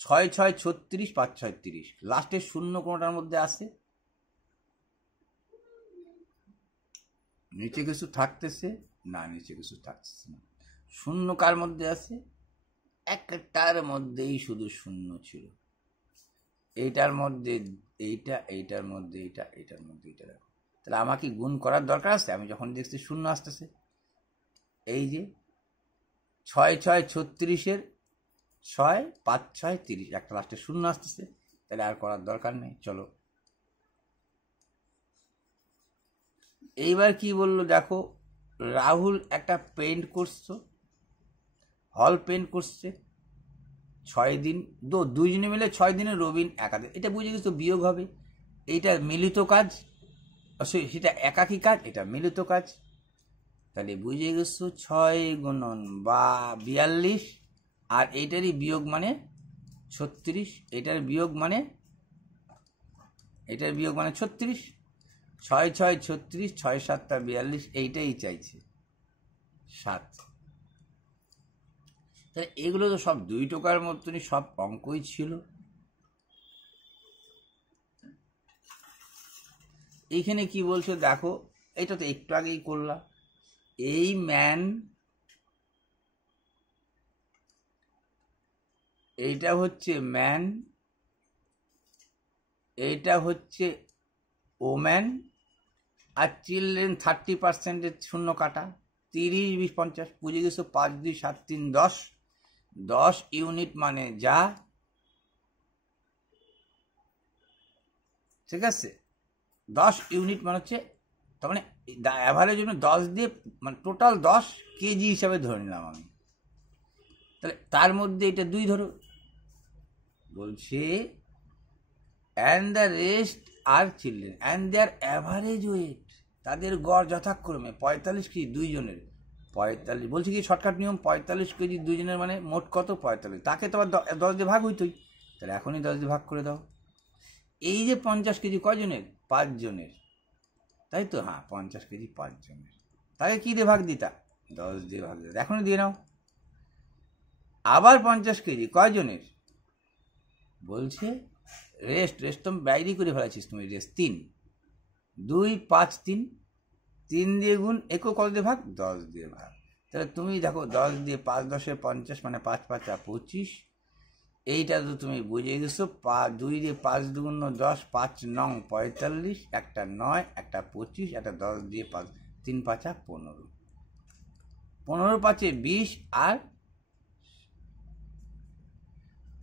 6 6 36, 5 6 30, লাস্টের শূন্য কোনোটার মধ্যে আসে? নিচে কিছু থাকতেছে না, নিচে কিছু থাকতেছে না। শূন্য কার মধ্যে আছে? একটার মধ্যেই শুধু শূন্য ছিল। এইটার মধ্যে এইটা, এইটার মধ্যে এইটা, এইটার মধ্যে এইটা। দেখো, তাহলে আমাকে গুণ করার দরকার আছে? আমি যখন দেখছি শূন্য আসতেছে, এই যে 6 6 36-এর 6, 5 6 30, একটা লাস্টে শূন্য আসতেছে, তাহলে আর করার দরকার নেই। চলো এইবার কি বললো দেখো, রাহুল একটা পেন্ট করছো, হল পেন্ট করছে 6 দিন, দুইজনে মিলে 6 দিনে, রবিন একাধিক। এটা বুঝে গেছো বিয়োগ হবে। এইটা মিলিত কাজ, সেটা একাকী কাজ, এটা মিলিত কাজ। তাহলে বুঝে গেছো 6 গুণন 42, আর এইটারই বিয়োগ মানে 36, এটার বিয়োগ মানে 36। 6 6 36, 6 7 42, এইটাই চাইছে 7। তাহলে এগুলো তো সব 2 টাকার মতনই সব অঙ্কই ছিল। এইখানে কি বলছো দেখো, এটা তো একটু আগেই করলাম। এই ম্যান এইটা হচ্ছে ম্যান, এইটা হচ্ছে ওম্যান, আর চিলড্রেন 30% শূন্য কাটা, 30, 20, 50, বুঝে গেছো? 5, 2, 7, 3, 10, 10 ইউনিট মানে যা, ঠিক আছে? 10 ইউনিট মানে হচ্ছে, তার মানে অ্যাভারেজ জন্য 10 দিয়ে, মানে টোটাল 10 কেজি হিসাবে ধরে নিলাম আমি। তাহলে তার মধ্যে এটা 2 ধরো, বলছে and the rest are children and their average weight, তাদের গড় যথাক্রমে 45 কেজি দুইজনের। 45 বলছে কি শর্টকাট নিয়ম, 45 কেজি দুইজনের মানে মোট কত? 45। তাকে তো আবার 10 দিয়ে ভাগ হইতোই, তাহলে এখনই 10 দিয়ে ভাগ করে দাও। এই যে 50 কেজি কয়জনের? 5 জনের, তাই তো? হ্যাঁ, 50 কেজি 5 জনের। তাকে কি দিয়ে ভাগ দিতা? 10 দিয়ে ভাগ দিতা, এখনই দিয়ে নাও। আবার 50 কেজি কয়জনের? বলছে রেস্ট তো বাইরেই করে ফেলাছিস তুমি, রেস্ট 3, 2, 5, 3, 3 দিয়ে গুণ, একও কত দিয়ে ভাগ? 10 দিয়ে ভাগ। তাহলে তুমি দেখো 10 দিয়ে 5, 10, 50 মানে 5, 5, 25। এইটা তো তুমি বুঝে গেছো। 2 দিয়ে 5 দুগুণ 10, 5 নং 45, একটা 9, একটা 25, একটা 10 দিয়ে 5, 3 5 15, 15 5 20, আর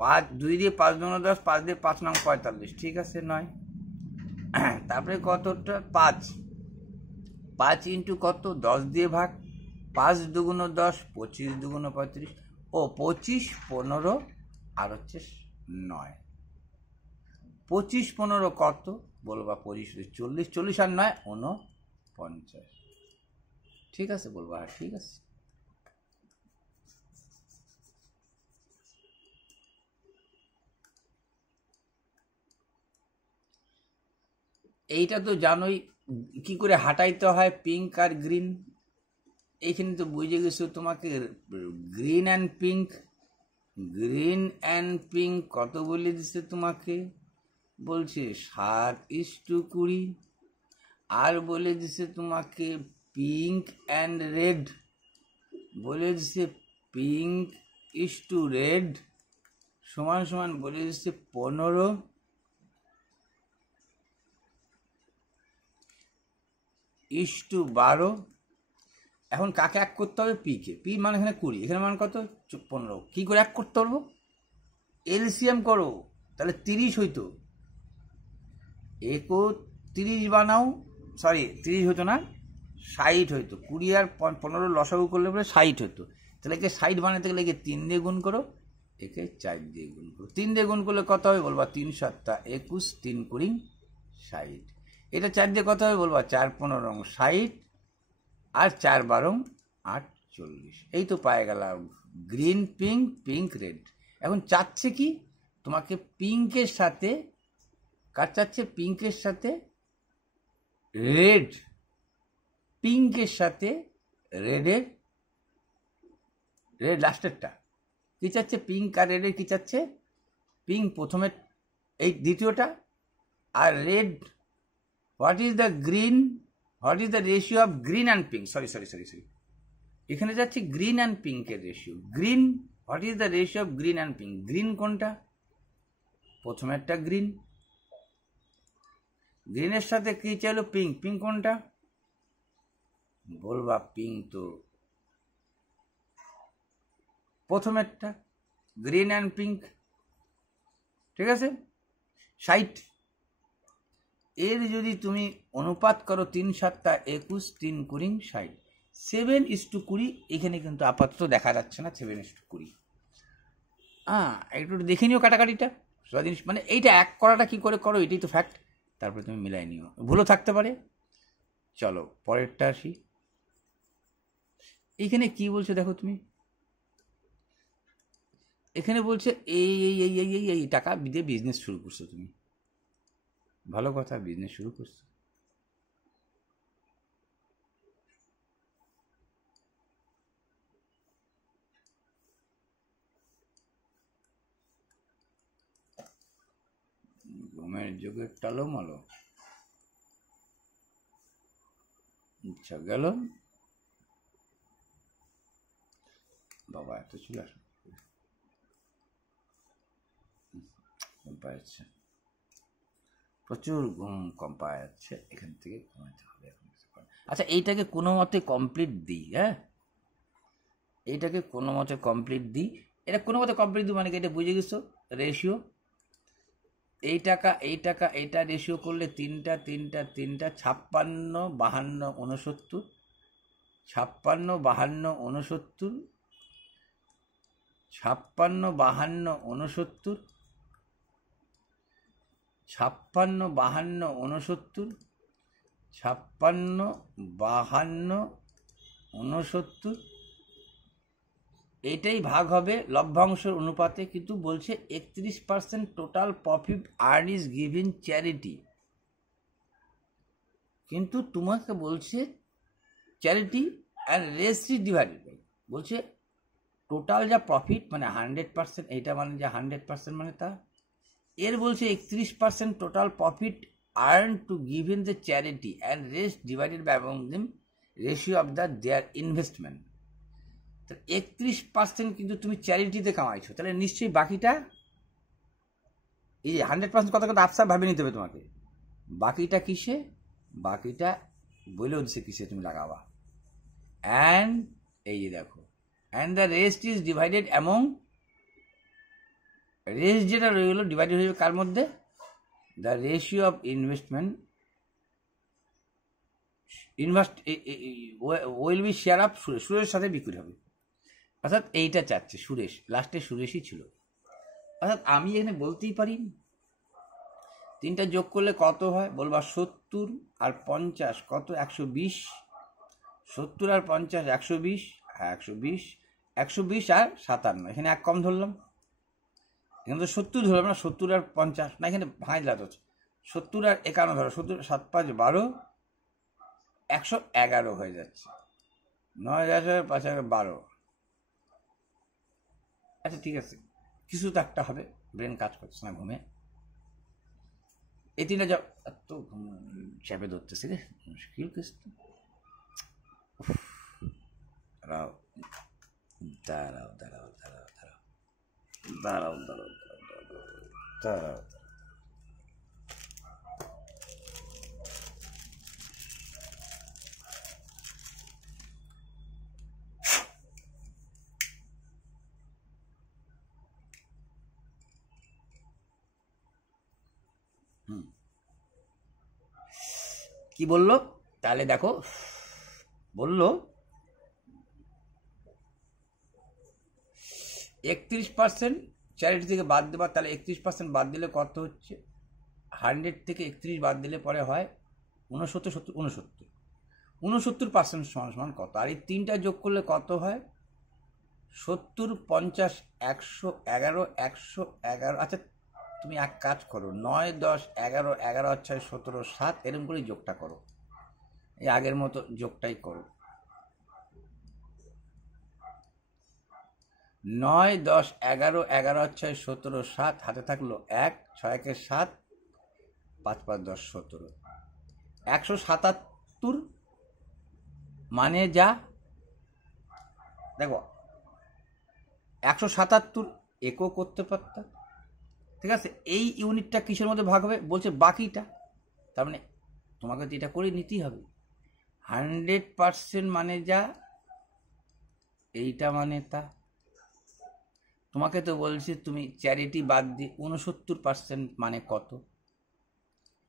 5, 2 দিয়ে 5 দুগুণ 10, 5 দিয়ে 5 নং 45, ঠিক আছে 9। তারপরে কতটা? 5, 5 ইন্টু কত? 10 দিয়ে ভাগ, 5 দুগুণ 10, 25 দুগুণ 35, ও 25, 15, আর হচ্ছে 9। 25, 15 কত? বলবা 25, 40, 40 আর 9, 49, ঠিক আছে? বলবা হ্যাঁ ঠিক আছে। এইটা তো জানোই কি করে হাঁটাইতে হয়, পিঙ্ক আর গ্রিন। এইখানে তো বুঝে গেছো তোমাকে, green and pink. Green and pink কত বলে দিছে তোমাকে? বলছে 7:20। আর বলে দিছে তোমাকে পিঙ্ক অ্যান্ড রেড, বলে দিছে পিঙ্ক রেড সমান সমান বলে দিচ্ছে 15:12। এখন কাকে এক করতে হবে? পিকে। পি মানে এখানে 20, এখানে মান কত? 15। কি করে এক করতে পারবো? এলসিএম করো, তাহলে 30 হইতো। 31 বানাও, সরি 30 হতো না, 60 হইতো। 20 আর 15 লসাগু করলে পরে 60 হতো। তাহলে একে 60 বানাতে গেলে একে 3 দিয়ে গুণ করো, একে 4 দিয়ে গুণ করো। 3 দিয়ে গুণ করলে কত হবে? বলবা 3 7 21, 3 20, 60। এটা 4 দিয়ে কত হবে? বলবা 4 15 60, আর 4 12 48। এই তো পায়ে গেলাম গ্রিন পিঙ্ক, পিঙ্ক রেড। এখন চাচ্ছে কি তোমাকে? পিঙ্কের সাথে, কার চাচ্ছে? পিঙ্কের সাথে রেড, পিঙ্কের সাথে রেডের, রেড লাস্টেরটা কি চাচ্ছে? পিঙ্ক আর রেডের কি চাচ্ছে? পিঙ্ক প্রথমে, এই দ্বিতীয়টা, আর red. What is the green, what is the ratio of green and pink? Sorry, এখানে যাচ্ছে গ্রিন অ্যান্ড পিঙ্কের রেশিও। Green, what is the ratio of green and pink? Green কোনটা? প্রথমে একটা গ্রিন, গ্রিনের সাথে কি চাইলো? পিঙ্ক। পিঙ্ক কোনটা? বলবা পিঙ্ক তো প্রথমেরটা, গ্রিন অ্যান্ড পিঙ্ক, ঠিক আছে? 60। এর যদি তুমি অনুপাত করো 3 7 21, 3 20, 60, 7:20। এখানে কিন্তু আপাতত দেখা যাচ্ছে না 7:20। একটু দেখে নিও কাটাকাটিটা, জিনিস মানে এইটা এক করাটা কি করে করো, এটাই তো ফ্যাক্ট। তারপরে তুমি মিলাই নিও, ভুলও থাকতে পারে। চলো পরেরটা আসি। এইখানে কি বলছো দেখো তুমি, এখানে বলছে এই এই এই এই এই এই টাকা দিয়ে বিজনেস শুরু করছো তুমি। ভালো কথা, বিজনেস শুরু করছো। ঘুমের যুগে টালোমালো, আচ্ছা গেল বাবা, এত চলে আসো। কম পাওয়া যাচ্ছে, প্রচুর ঘুম কম পাওয়া যাচ্ছে, এখান থেকে কমাতে হবে। আচ্ছা, এইটাকে কোনো মতে কমপ্লিট দিই। হ্যাঁ, এইটাকে কোনো মতে কমপ্লিট দিই। এটা কোনো মতে কমপ্লিট দিই মানে কি, এটা বুঝে গেছো? রেশিও এই টাকা এটা রেশিও করলে তিনটা 56, 52, 69, 56, 52, 69, 56, 52, 69, 56, 52, 69, 56, 52, 69, এটাই ভাগ হবে লভ্যাংশের অনুপাতে। কিন্তু বলছে 31% total profit earn is given charity. কিন্তু তোমাকে বলছে charity and rest is divided by, বলছে টোটাল যা প্রফিট মানে 100%, এইটা মানে যা 100% মানে তা, এর বলছে 31% total profit earn to given the charity and rest divided by among them ratio of the their investment. 31% কিন্তু তুমি চ্যারিটিতে কামাইছো, তাহলে নিশ্চয়ই বাকিটা, এই যে 100% কথা কিন্তু আফসার ভাবে নিতে হবে তোমাকে। বাকিটা কিসে? বাকিটা বলেও দিচ্ছে কিসে তুমি লাগাবা। অ্যান্ড এই যে দেখো, and the rest is divided among, rest যেটা রয়ে গেলো ডিভাইডেড হয়ে যাবে কার মধ্যে? The ratio of investment will be share of Suresh, সুরেশের সাথে বিক্রি হবে। অর্থাৎ এইটা চাচ্ছে সুরেশ, লাস্টে সুরেশই ছিল। অর্থাৎ আমি এখানে বলতেই পারি তিনটা যোগ করলে কত হয়, বলবা 70 আর 50 কত, 120, 70 আর 50 120, হ্যাঁ 120, 120 আর 57, এখানে এক কম ধরলাম, এখানে তো 70 ধরলাম না, 70 আর 50 না, এখানে ভাঁজ দিলা তো 70 আর 51 ধরো, 70, 7, 5, 12, 111 হয়ে যাচ্ছে, 9, 10, 5, 12। আচ্ছা ঠিক আছে, কিছু তো একটা হবে, ব্রেন কাজ করছে না ঘুমে। এই তিনটা যা এত চেপে ধরতেছে রে, মুশকিল কেস তো। দাঁড়াও দাঁড়াও দাঁড়াও দাঁড়াও দাঁড়াও দাঁড়াও দাঁড়াও। কি বললো তাহলে দেখো, বললো 31% চ্যারিটি থেকে বাদ দেবা, তাহলে 31% বাদ দিলে কত হচ্ছে, 100 থেকে 31 বাদ দিলে পরে হয় 69, 70, 69, 69% সমান কত? আর এই তিনটা যোগ করলে কত হয়? 70, 50, 111, 111। আচ্ছা তুমি এক কাজ করো, 9, 10, 11, 11, 6, 17, 7 এরকম করে যোগটা করো, এই আগের মতো যোগটাই করো। 9, 10, 11, 11, 6, 17, 7, হাতে থাকলো 1, 6, 1, 7, 5, 5, 10, 17, 177 মানে যা দেখো 177 একও করতে পারতাম, ঠিক আছে। এই ইউনিটটা কিসের মধ্যে ভাগ হবে বলছে, বাকিটা, তার মানে তোমাকে তো এটা করে নিতেই হবে। 100% মানে যা, এইটা মানে তা। তোমাকে তো বলছে তুমি চ্যারিটি বাদ দিয়ে 69% মানে কত,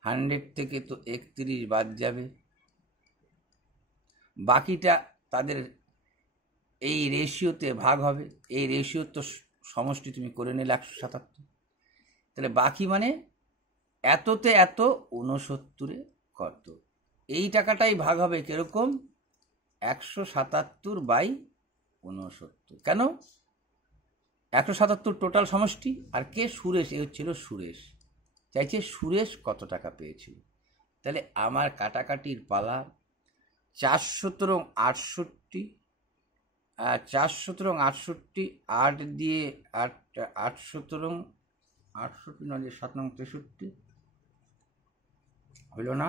100 থেকে তো 31 বাদ যাবে, বাকিটা তাদের এই রেশিওতে ভাগ হবে, এই রেশিও তো সমষ্টি তুমি করে নিলে 177, তাহলে বাকি মানে এততে এত 69 কত, এই টাকাটাই ভাগ হবে কিরকম, 177/69। কেন 177 টোটাল সমষ্টি, আর কে, সুরেশ, এ হচ্ছিল সুরেশ, চাইছে সুরেশ কত টাকা পেয়েছিল। তাহলে আমার কাটাকাটির পালা, 468, 468, 8 দিয়ে 8, 8, 68 নয়, 7, 63 হইল না,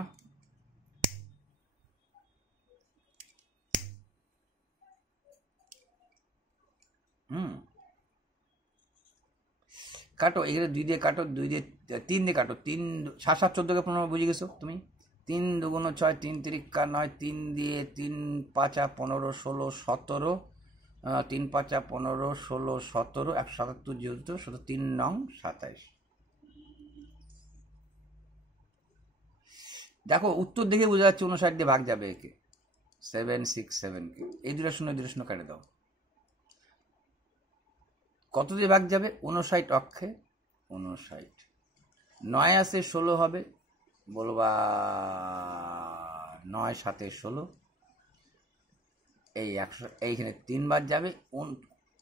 কাটো, এখানে 2 দিয়ে কাটো, 2 দিয়ে 3 দিয়ে কাটো, 3 7 7 14কে 15 বুঝে গেছো তুমি। 3 2 6, 3 3 9, 3 দিয়ে 3 5 15 16 17, 3 5 15 16 17, 177 যেহেতু, শুধু 3 নং 27। দেখো উত্তর দেখে বোঝা যাচ্ছে 59 দিয়ে ভাগ যাবে একে, 7 6 7কে। এই 2 শূন্য কেটে দাও। কত দিয়ে ভাগ যাবে? 59 অক্ষে 59। 9 আসে 16 হবে, বলবা 9 7 16। এই 100, এইখানে 3 বার যাবে,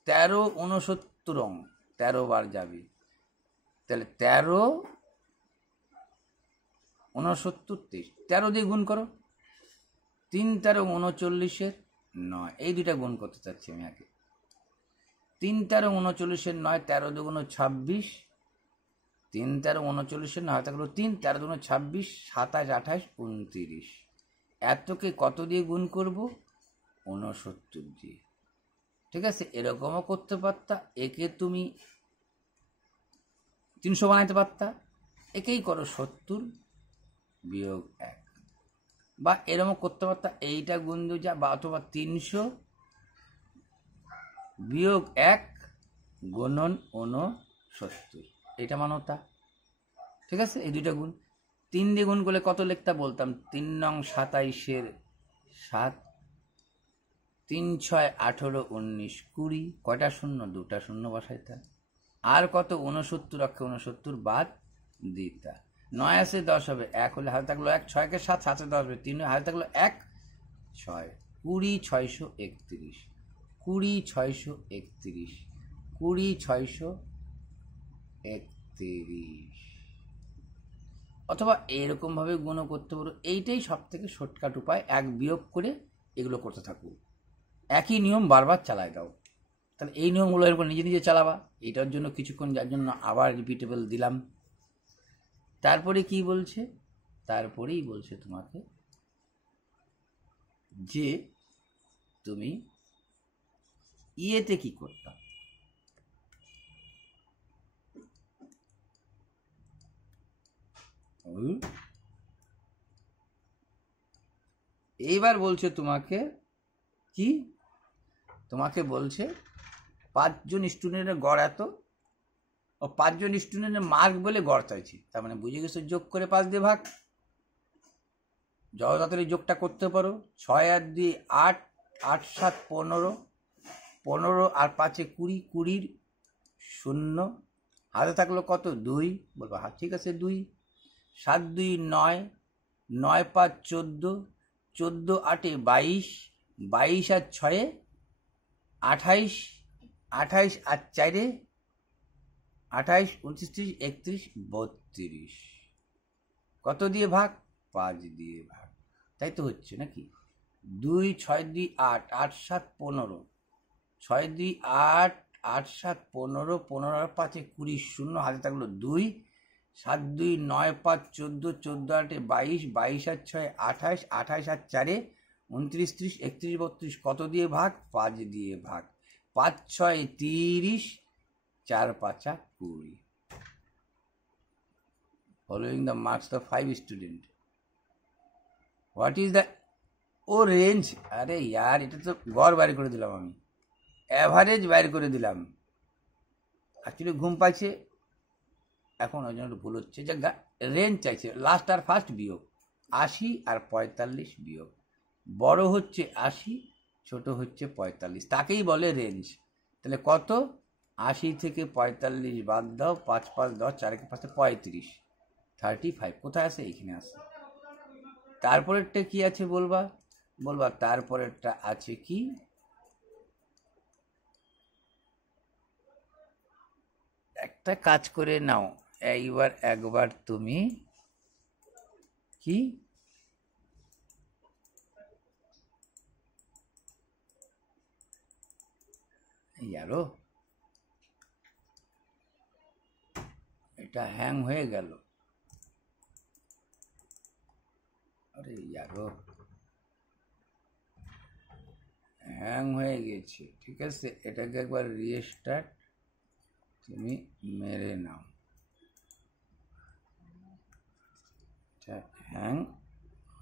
13 69 13 বার যাবে, তাহলে 13 69 23। 13 দিয়ে গুণ করো, 3 13 39 9। এই দুইটা গুণ করতে চাচ্ছি আমি আগে। 3 13 39 9, 13 2 26, 3 13 39 9 থাকলো 3, 13 2 26, 27 28 29। এতকে কত দিয়ে গুণ করব? 69 দিয়ে। ঠিক আছে, এরকমও করতে পারতা, একে তুমি 300 বানাইতে পারতা, একেই করো 70 বিয়োগ 1। বা এরকম করতে পারতা, এইটা গুণ যা, বা অথবা 300 বিয়োগ 1 গুণন 69, এটা মানতা। ঠিক আছে, এই দুইটা গুণ। 3 দিয়ে গুণ করলে কত লিখতা বলতাম? 3 নং 27 7, 3 6 18 19 20। কয়টা শূন্য? 2টা শূন্য বসাইতা। আর কত? 69 অক্ষে 69 বাদ দিতা। 9 আসে 10 হবে, 1 হলে হাতে থাকলো 1, 6 কে 7, 7 10 হবে, 3 হাতে থাকলো 1 6, 20 631, 20 631, 20 631। অথবা এরকম ভাবে গুণ করতে পারো। এইটাই সব থেকে শর্টকাট উপায়, 1 বিয়োগ করে এগুলো করতে থাকো, একই নিয়ম বারবার চালায় দাও। তাহলে এই নিয়মগুলো এরকম নিজে নিজে চালাবা। এটার জন্য কিছুক্ষণ, যার জন্য আবার রিপিটেবল দিলাম। তারপরে কি বলছে? তারপরেই বলছে তোমাকে যে তুমি ইয়েতে কি করতাম। এইবার বলছে তোমাকে কি? তোমাকে বলছে 5 জন স্টুডেন্টের গড় এত, ও 5 জন স্টুডেন্টের মার্ক বলে গড় চাইছে। তার মানে বুঝে গেছো, যোগ করে 5 দিয়ে ভাগ। যত তাড়াতাড়ি যোগটা করতে পারো। 6 আর 2 8, 8 7 15, 15 আর 5 20, 20 শূন্য। হাতে থাকলো কত? 2। বলবো হ্যাঁ ঠিক আছে 2। 7 2 9, 9 5 14, 14 8 22, 22 আর 6 28, 28 আর 4 28 29 30 31, 32। কত দিয়ে ভাগ? 5 দিয়ে ভাগ। তাই তো হচ্ছে নাকি? 2 6 2 8, 8 7 15, 6 2 8, 8 7 15, 15 আর 5 20 শূন্য, হাতে থাকলো 2। 7 2 9 5 14, 14 8 22, 22 আর 6 28, 28 আর 4 29 30 31 32। কত দিয়ে ভাগ? 5 দিয়ে ভাগ। 5 6 30, 4 5 20। Following the marks of 5 students, what is the range? আরে यार, এটা তো গড় বাইর করে দিলাম আমি, অ্যাভারেজ বাইর করে দিলাম। অ্যাকচুয়ালি ঘুম পাচ্ছে এখন, ওই জন্য ভুল হচ্ছে। যে রেঞ্জ চাইছে, লাস্ট আর ফার্স্ট বিয়োগ, 80 আর 45 বিয়োগ। বড় হচ্ছে 80, ছোট হচ্ছে 45, তাকেই বলে রেঞ্জ। তাহলে কত? 80 থেকে 45 বাদ দাও, 5 5 10, 4 5 35, 35 কোথায় আছে? এইখানে আছে। তারপরেরটা কি আছে বলবা? বলবা তারপরেরটা আছে কি? একটা কাজ করে নাও, এইবার একবার তুমি কি ইয়ারো, এটা হ্যাং হয়ে গেল। আরে ইয়ারো, হ্যাং হয়ে গেছে। ঠিক আছে, এটাকে একবার রিস্টার্ট। তুমি মেরে নাও। হ্যাং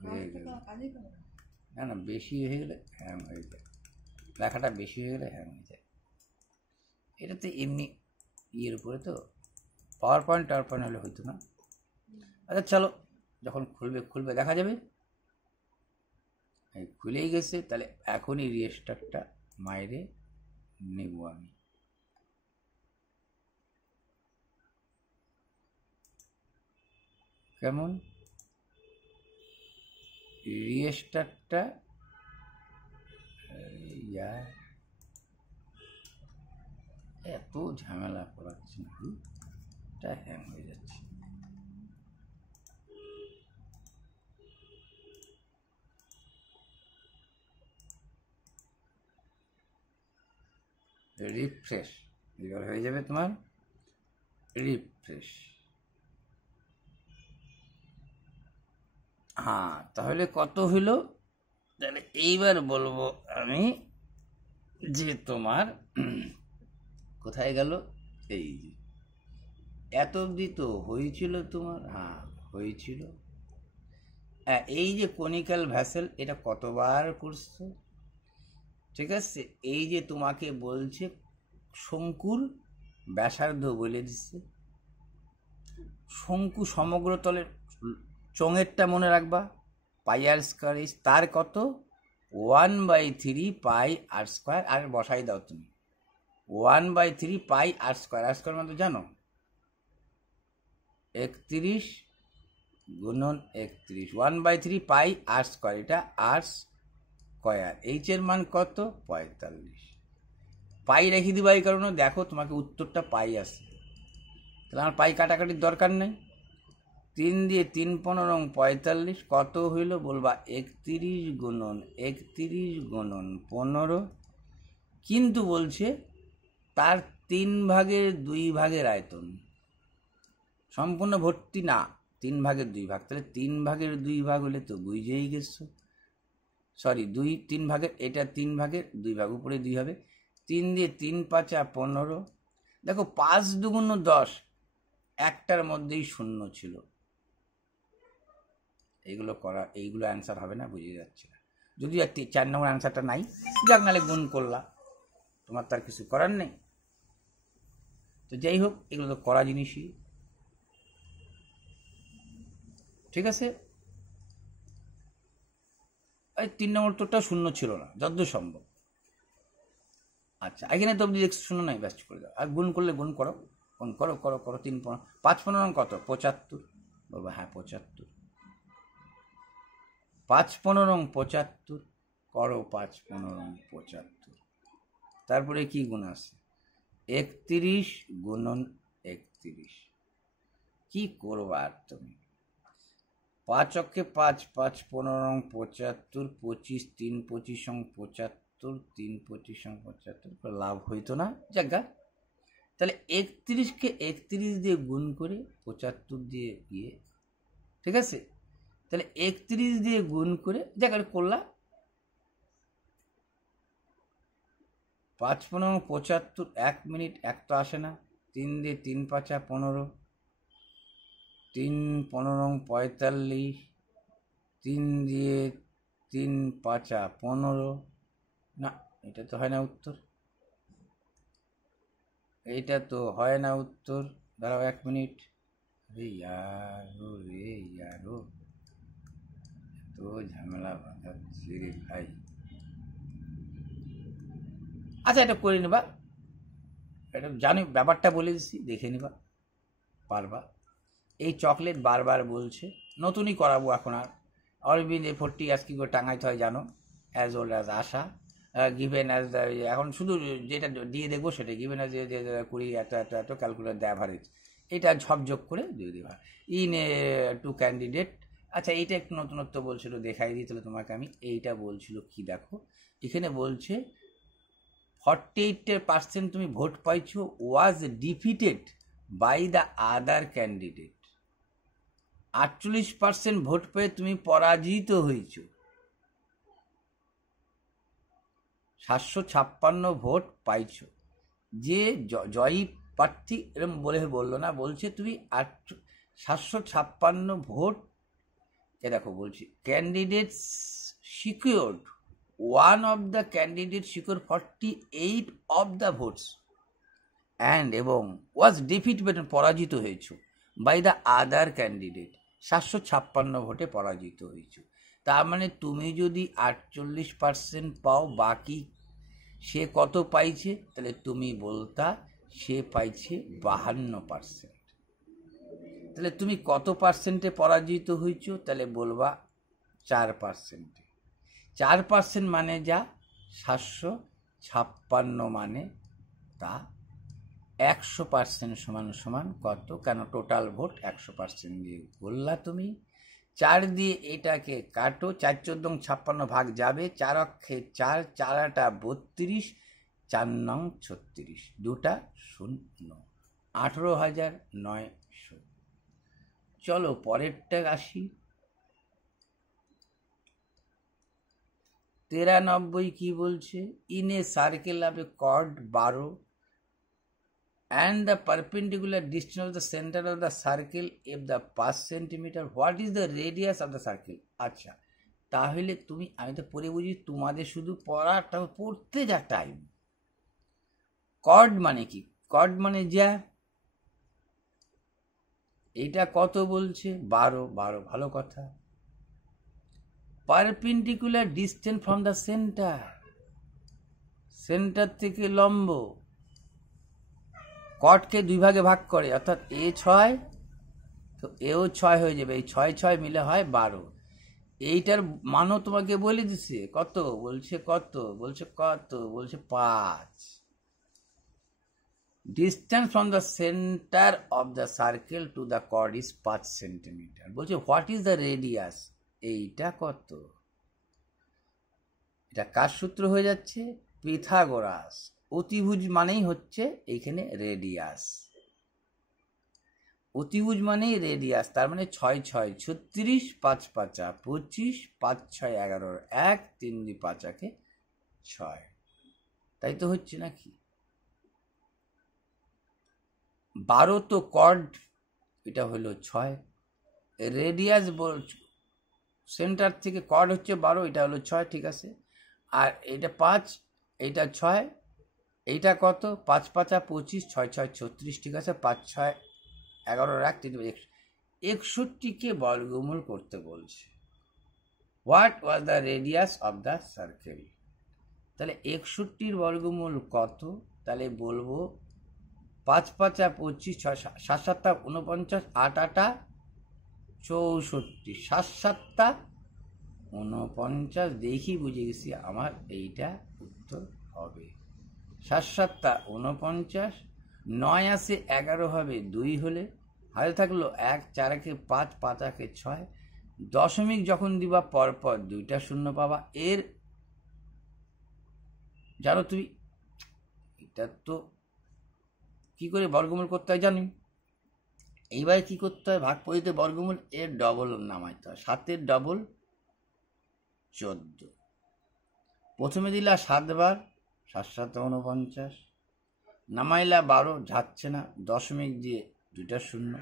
হয়ে গেল, না না বেশি হয়ে গেলে হ্যাং হয়ে যায়, লেখাটা বেশি হয়ে গেলে হ্যাং হয়ে যায়। এটা তো এমনি ইয়ের উপরে তো, পাওয়ার পয়েন্ট হলে হইতো না। আচ্ছা চলো, যখন খুলবে দেখা যাবে। খুলেই গেছে, তাহলে এখনই রিস্টার্টটা মাইরে নেব আমি। কেমন রিস্টার্টটা? এত ঝামেলা করাচ্ছি না, এটা হ্যাং হয়ে যাচ্ছে। রিফ্রেশ এবার হয়ে যাবে তোমার, রিফ্রেশ। হ্যাঁ, তাহলে কত হইল? তাহলে এইবার বলবো আমি যে তোমার কোথায় গেল, এই যে এত অবধি তো হয়েছিল তোমার, হ্যাঁ হয়েছিল। এই যে কনিক্যাল ভ্যাসেল, এটা কতবার করছো? ঠিক আছে, এই যে তোমাকে বলছে শঙ্কুর ব্যাসার্ধ বলে দিচ্ছে, শঙ্কু সমগ্র তলের চোঙেরটা মনে রাখবা, পাই আর স্কোয়ার, তার কত 1/3 পাই আর স্কোয়ার, আর বসাই দাও তুমি 1/3 পাই আর স্কোয়ার। আর স্কোয়ার মানে জানো 31 গুণন 31, 1/3 পাই আর স্কোয়ার, এটা আর স্কোয়ার। এইচ এর মান কত 45। পাই রেখে দিবা এই কারণে, দেখো তোমাকে উত্তরটা পাই আসে, তাহলে আমার পাই কাটাকাটির দরকার নেই। 3 দিয়ে 3 15 45, কত হইল বলবা 31 গুণন 31 গুণন 15। কিন্তু বলছে তার 3 ভাগের 2 ভাগের আয়তন, সম্পূর্ণ ভর্তি না, 3 ভাগের 2 ভাগ, তাহলে 3 ভাগের 2 ভাগ হলে তো বুঝেই গেছো, সরি 3 ভাগের, এটা 3 ভাগের 2 ভাগ, উপরে 2 হবে। 3 দিয়ে 3 5 15, দেখো 5 2 10, একটার মধ্যেই শূন্য ছিল। এইগুলো অ্যান্সার হবে না, বুঝে যাচ্ছে না। যদি 4 নম্বর অ্যান্সারটা নাই, যাক, নাহলে গুণ করলা, তোমার তার কিছু করার নেই। তো যাই হোক, এগুলো তো করা জিনিসই, ঠিক আছে। এই 3 নম্বর উত্তরটা শূন্য ছিল না যতদূর সম্ভব। আচ্ছা, এখানে তো অব্দি শূন্য নাই, ব্যস্ত করে দাও। আর গুণ করলে গুণ করো, গুণ করো করো করো, 3 5 15 কত 75, বলবো হ্যাঁ 75, 5 15 75 করো, 5 15 75। তারপরে কি গুণ আছে 31 গুণন 31। কি করবা আর তুমি, 5 অক্ষে 5, 5 15 75, 25 3 25 75, 3 25 75, লাভ হইতো না, জায়গা। তাহলে 31কে 31 দিয়ে গুণ করে 75 দিয়ে গিয়ে, ঠিক আছে, তাহলে 31 দিয়ে গুণ করে জায়গাটা করলা, 5 15 75, 1 মিনিট, 1 তো আসে না, 3 দিয়ে 3 5 15, 3 15 45, 3 দিয়ে 3 5 15, না এটা তো হয় না উত্তর, এইটা তো হয় না উত্তর, দাঁড়াও 1 মিনিট। রে ইয়ারো তো ঝামেলা বাঁধাচ্ছি রে ভাই। আচ্ছা, এটা করে নিবা, এটা জানি, ব্যাপারটা বলে দিচ্ছি, দেখে নিবা, পারবা। এই চকলেট বারবার বলছে, নতুনই করাবো এখন আর। অরবিন্দ 40 ইয়ার্স কী করে টাঙাইতে হয় জানো, অ্যাজ ওল্ড অ্যাজ আশা, গিভেন অ্যাজ, এখন শুধু যেটা দিয়ে দেখবো সেটা গিভেন অ্যাজ 20 এত ক্যালকুলেট দ্য অ্যাভারেজ, এটা ঝপঝপ করে দিয়ে দেওয়া ইন 2 ক্যান্ডিডেট। আচ্ছা, এইটা একটু নতুনত্ব বলছিল, দেখাই দিই তাহলে তোমাকে আমি। এইটা বলছিল কি, দেখো এখানে বলছে 48% তুমি ভোট পাইছো, was defeated by the other candidate. 48% vote পেয়ে তুমি পরাজিত হয়েছ। 756 ভোট পাইছ, যে জয়ী প্রার্থী এরকম বললো না, বলছে তুমি 756 ভোট, এ দেখো বলছি candidates secured, one of the candidate secure 48 of the votes and এবং ওয়াজ ডিফিটেড, পরাজিত হয়েছে বাই দ্য আদার ক্যান্ডিডেট, 756 ভোটে পরাজিত হয়েছে। তার মানে তুমি যদি 48% পাও, বাকি সে কত পাইছে, তাহলে তুমি বলতা সে পাইছে 52%। তাহলে তুমি কত পার্সেন্টে পরাজিত হয়েছ, তাহলে বলবা 4%। 4% মানে যা 756 মানে তা 100% সমান সমান কত, কেন টোটাল ভোট 100% দিয়ে বললা তুমি। 4 দিয়ে এটাকে কাটো, 4×4=56 ভাগ যাবে, 4 অক্ষে 4, 4 32, 4 নং 36, 2টা 0, 18,900। চলো পরেরটা আসি। 93 কি বলছে, in a circle of a chord 12 and the perpendicular distance of the center of the circle if the 5 centimeter, what is the radius of the circle? আচ্ছা, তাহলে তুমি, আমি তো পড়ে বুঝি, তোমাদের শুধু পড়তে যা টাইম। কর্ড মানে কি, কর্ড মানে যা, এইটা কত বলছে 12, ভালো কথা। Perpendicular distance from the centre, centre থেকে লম্ব, কটকে 2 ভাগে ভাগ করে, অর্থাৎ এ 6 তো এও 6 হয়ে যাবে, এই 6 6 মিলে হয় 12। এইটার মানও তোমাকে বলে দিছে কত, বলছে কত, বলছে 5। Distance from the centre of the circle to the chord is 5 centimetre. বলছে হোয়াট ইজ দ্য রেডিয়াস, এইটা কত, এটা কার সূত্র হয়ে যাচ্ছে, পিথাগোরাস। অতিভুজ মানেই হচ্ছে এইখানে রেডিয়াস, অতিভুজ মানেই রেডিয়াস, তার মানে 6 6 36, 5 5 25, 5 6 11, 1 3 2 5 6, তাই তো হচ্ছে নাকি। 12 তো কর্ড, এটা হলো 6, রেডিয়াস সেন্টার থেকে কর্ড হচ্ছে 12, এটা হলো 6, ঠিক আছে। আর এটা 5, এইটা 6, এইটা কত, 5 5 25, 6 6 36, ঠিক আছে। 5 6 11, 1 3 61কে বর্গমূল করতে বলছে। What was the radius of the circle, তাহলে 61 বর্গমূল কত, তাহলে বলবো 5 5 25, 6 7 7 49, 8 8 64, 7 7 49, দেখি বুঝে গেছি আমার এইটা উত্তর হবে। 7 7 49, 9 আসে 11 হবে 2 হলে, হাতে থাকলো 1, 4 5, 5 6, দশমিক যখন দিবা পরপর 2টা শূন্য পাবা। এর জানো তুমি, এটা তো কি করে বর্গমূল করতে হয় জানি। এইবার কি করতে হয়, ভাগ পদ্ধতিতে বর্গমূল এর ডবল নামাইতে হয়, 7 ডবল 14। প্রথমে দিলা 7 বার, 7 7 49, নামাইলা 12, যাচ্ছে না, দশমিক দিয়ে 2টা শূন্য,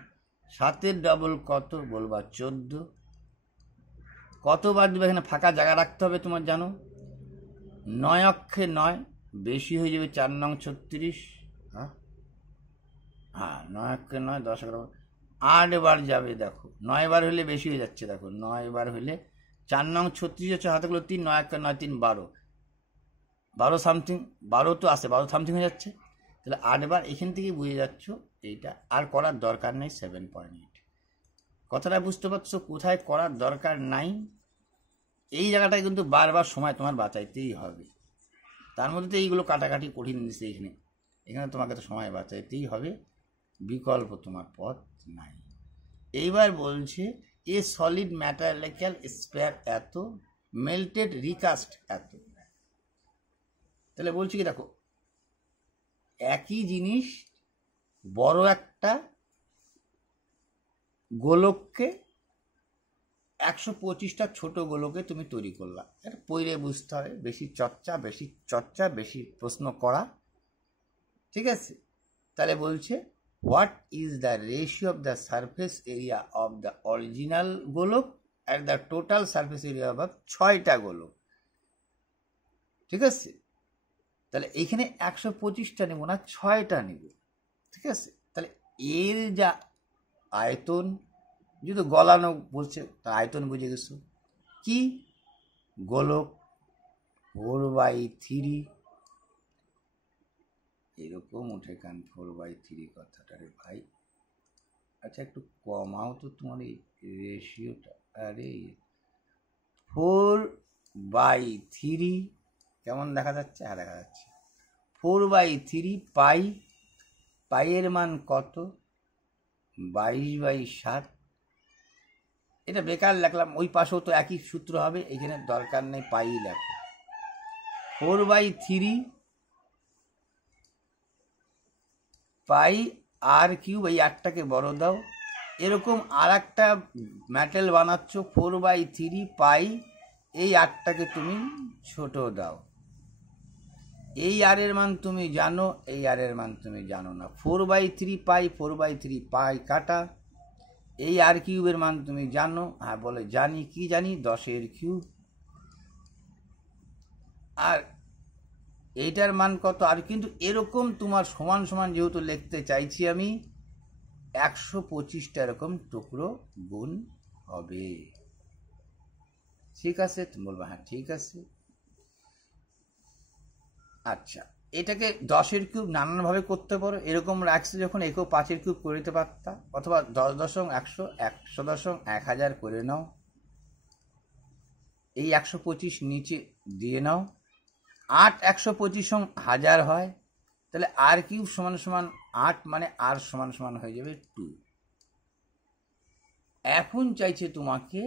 7 ডবল কত বলবা 14। কতবার দিবে, এখানে ফাঁকা জায়গা রাখতে হবে তোমার, জানো 9 অক্ষে 9, বেশি হয়ে যাবে 4 নং 36, হ্যাঁ 9 অক্ষে 9, 10 11, 8 বার যাবে, দেখো 9 বার হলে বেশি হয়ে যাচ্ছে, দেখো 9 বার হলে 4 নং 36 হচ্ছে, হাতে গুলো 3, 9 1 9 3 12, 12 সামথিং, 12 তো আসে, 12 সামথিং হয়ে যাচ্ছে, তাহলে 8 বার। এখান থেকে বুঝে যাচ্ছ এইটা আর করার দরকার নেই। 7.8 কথাটা বুঝতে পারছো, কোথায় করার দরকার নাই, এই জায়গাটায় কিন্তু বারবার সময় তোমার বাঁচাইতেই হবে। তার মধ্যে তো এইগুলো কাটাকাটি কঠিন জিনিস, এখানে তোমাকে তো সময় বাঁচাইতেই হবে, বিকল্প তোমার পথ নাই। এইবার বলছে এ সলিড ম্যাটেরিয়াল স্পেয়ার এত, মেল্টেড রিকাস্ট এত। তাহলে বলছি কি, দেখো একই জিনিস, বড় একটা গোলককে 125টা ছোট গোলকে তুমি তৈরি করলা, এটা পইরে বুঝতে হবে, বেশি চর্চা বেশি প্রশ্ন করা, ঠিক আছে। তাহলে বলছে what is the ratio of the surface area of the original গোলক at the total surface area of 6টা গোলক। ঠিক আছে, তাহলে এইখানে 125টা নেব না, 6টা নেব। ঠিক আছে, তাহলে এর যা আয়তন, যদি গলানো বলছে তার আয়তন বুঝে গেছো কি, গোলক 4/3, এরকম উঠে কান 4/3 কথাটা রে ভাই। আচ্ছা একটু কমাও তো তোমার এই রেশিওটা। আরে 4/3 কেমন দেখা যাচ্ছে? হ্যাঁ দেখা যাচ্ছে। 4/3 পাই, পাইয়ের মান কত? 22/7। এটা বেকার লেখলাম, ওই পাশেও তো একই সূত্র হবে, এখানে দরকার নেই, পাই লেখো। 4/3 পাই আর কিউব, এই 8টাকে বড় দাও। এরকম আর একটা মেটেল বানাচ্ছ, 4/3 পাই, এই 8টাকে তুমি ছোট দাও। এই আর এর মান তুমি জানো, এই আর এর মান তুমি জানো না। 4/3 পাই, 4/3 পাই কাটা। এই আর কিউবের মান তুমি জানো? হ্যাঁ বলে জানি। কি জানি? 10-এর কিউব। আর এইটার মান কত? আর কিন্তু এরকম তোমার সমান সমান যেহেতু লিখতে চাইছি আমি, 125টা এরকম টুকরো গুণ হবে। ঠিক আছে, তুমি বলবো হ্যাঁ ঠিক আছে। আচ্ছা, এটাকে 10-এর কিউব নানানভাবে করতে পারো। এরকম রাখছে যখন, একেও 5-এর কিউব করে দিতে পারতা, অথবা 10,100, 100,1000 করে নাও। এই 125 নিচে দিয়ে নাও। 8 125 হয়, তাহলে আর কিউব সমান সমান 8, মানে আর সমান সমান হয়ে যাবে 2। এখন চাইছে তোমাকে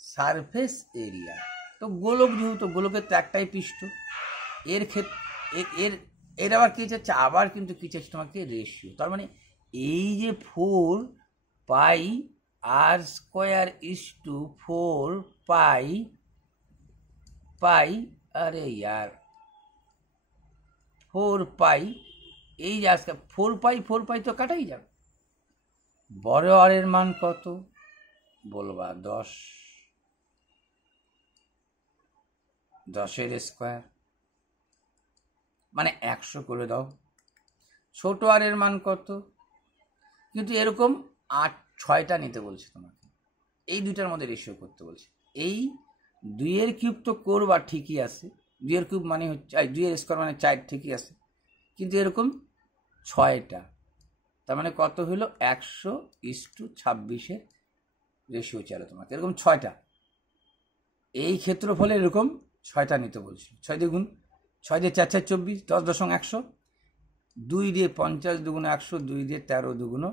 সারফেস এরিয়া। তো গোলক, যেহেতু গোলকের তো একটাই পৃষ্ঠ, এর ক্ষেত্রে এর এর আবার কি চাচ্ছে? আবার কিন্তু কি চাচ্ছে তোমাকে? রেশিও। তার মানে এই যে 4πr² 4π, আরে ইয়ার 4π, এই যে আজকে 4π তো কাটাই যাবে। বড় আর এর মান কত বলবা? 10, 10-এর স্কোয়ার মানে 100 করে দাও। ছোট আর এর মান কত? কিন্তু এরকম 6টা নিতে বলছে তোমাকে, এই দুইটার মধ্যে রেশিও করতে বলছে। এই 2-এর কিউব তো করবা ঠিকই আছে, 2-এর কিউব মানে হচ্ছে 2-এর স্কোয়ার মানে 4 ঠিকই আছে, কিন্তু এরকম 6টা, তার মানে কত হলো? 100:26-এর রেশিও চাইলো তোমাকে, এরকম 6টা। এই ক্ষেত্রফলে এরকম 6টা নিতে বলছিল। 6 দিয়ে গুণ, 6 দিয়ে 4 4 24, 10,100, 2 দিয়ে 50 দুগুণ 100, 2 দিয়ে 13 দুগুণ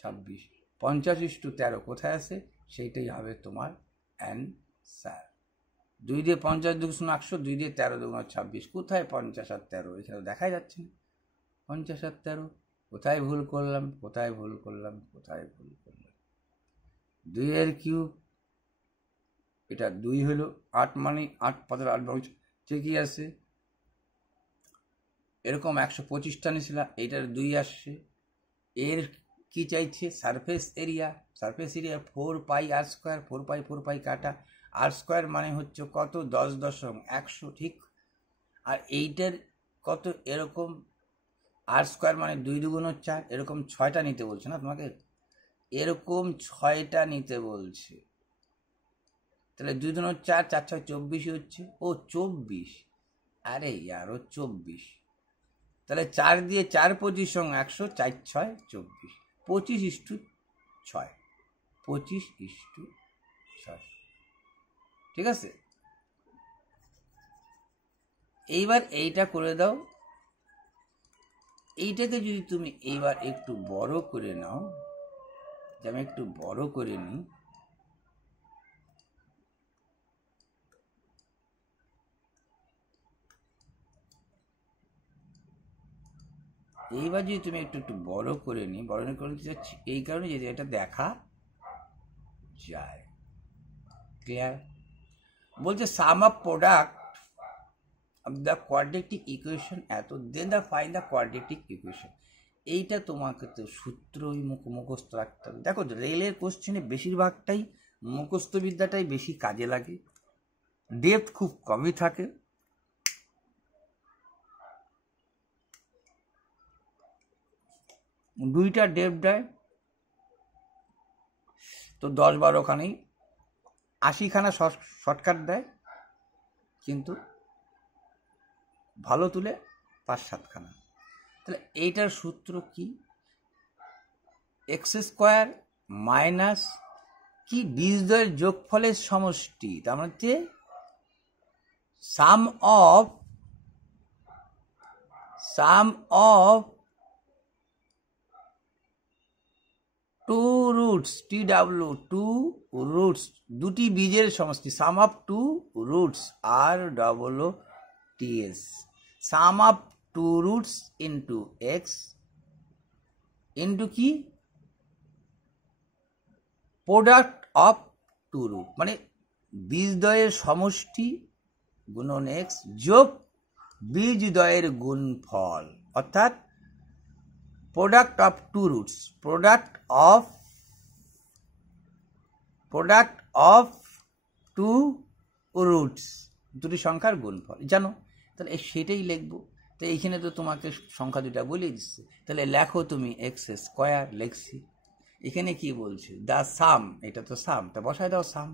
26, 50:13 কোথায় আছে? সেইটাই হবে তোমার অ্যান্সার। 2 দিয়ে 50 দুগুণ 100, 2 দিয়ে 13 দুগুণ 26, কোথায় 50 আর 13? এখানে দেখাই যাচ্ছে না 50 আর 13। কোথায় ভুল করলাম? কোথায় ভুল করলাম? কোথায় ভুল করলাম? 2-এর কিউব, এটা 2 হলো, 8 মানে 8 5 8 ঠিকই আছে। এরকম 125টা নিয়েছিল, এইটার 2 আসছে। এর কি চাইছে? Surface area. Surface area 4πr², 4π কাটা, r² মানে হচ্ছে কত? 10,100, ঠিক। আর এইটার কত? এরকম r² মানে 2 দুগুণ 4, এরকম 6টা নিতে বলছে না তোমাকে, এরকম 6টা নিতে বলছে। তাহলে 2 দুগুণ 4, 4 6 24 হচ্ছে। ও 24, আরে আরো 24। তাহলে 4 দিয়ে 4 25 100, 4 6 24, 25:6, 25:6। ঠিক আছে, এইবার এইটা করে দাও। এইটাকে যদি তুমি এইবার একটু বড় করে নাও, যে আমি একটু বড় করে নিই, এইবার যদি তুমি একটু বড় করে নিই, বড় করে নিতে চাচ্ছি এই কারণে যদি এটা দেখা যায়। ক্লিয়ার? বলছে sum of product of the quadratic equation এত, then the find the quadratic equation. এইটা তোমাকে তো সূত্রই মুখস্থ রাখতে হবে। দেখো রেলের কোশ্চেনে বেশিরভাগটাই মুখস্থ বিদ্যাটাই বেশি কাজে লাগে, ডেপথ খুব কমই থাকে। দুইটা ডেপথ দেয় তো 10-12খানেই, 80খানা শর্টকাট দেয় কিন্তু ভালো তুলে 5-7খানা। তাহলে এইটার সূত্র কি? এক্স স্কোয়ার মাইনাস কি বীজদ্বয়ের যোগফলের সমষ্টি, তার মানে হচ্ছে sum of two roots, TW, two roots, দুটি বীজের সমষ্টি, sum of two roots, ROOTS, sum of two roots into X into কি প্রোডাক্ট অফ টু রুট, মানে বীজদ্বয়ের সমষ্টি গুণন এক্স যোগ বীজদ্বয়ের গুণফল, অর্থাৎ product of two roots, product of two roots, দুটি সংখ্যার গুণফল জানো। তাহলে সেটাই লিখবো। তো এইখানে তো তোমাকে সংখ্যা দুটা বলে দিচ্ছে, তাহলে লেখো তুমি এক্স স্কোয়ার, লিখছি। এখানে কি বলছে? দ্য সাম, এটা তো সাম, তা বসায় দাও সাম,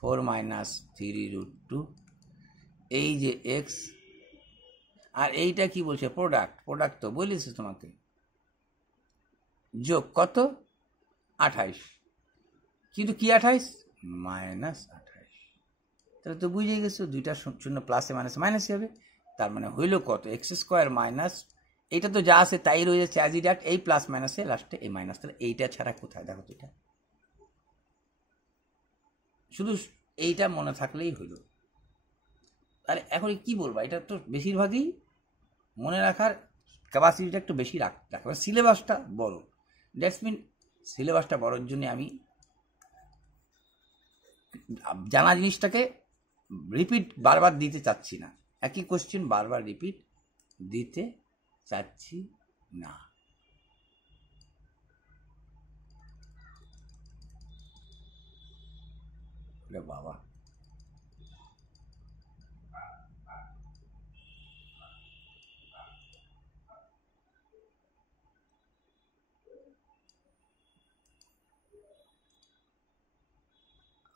4 - 3√2, এই যে এক্স, আর এইটা কি বলছে? প্রোডাক্ট তো বলেছে তোমাকে, যোগ কত? 28, কিন্তু কি 28? -28। তাহলে তো বুঝে গেছো দুইটা শূন্য প্লাসে মাইনাসে মাইনাস হবে, তার মানে হইল কত? এক্স স্কোয়ার মাইনাস, এইটা তো যা আছে তাই রয়ে যাচ্ছে অ্যাজ ইট ইজ, এই প্লাস মাইনাসে লাস্টে এই মাইনাস। তাহলে এইটা ছাড়া কোথায়? দেখো তো, এটা শুধু এইটা মনে থাকলেই হইল। আরে এখন কি বলবো, এটা তো বেশিরভাগই মনে রাখার ক্যাপাসিটিটা একটু বেশি রাখবে, সিলেবাসটা বড়, দ্যাটস মিন সিলেবাসটা বড়োর জন্য আমি জানা জিনিসটাকে রিপিট বারবার দিতে চাচ্ছি না, একই কোশ্চেন বারবার রিপিট দিতে চাচ্ছি না। বাবা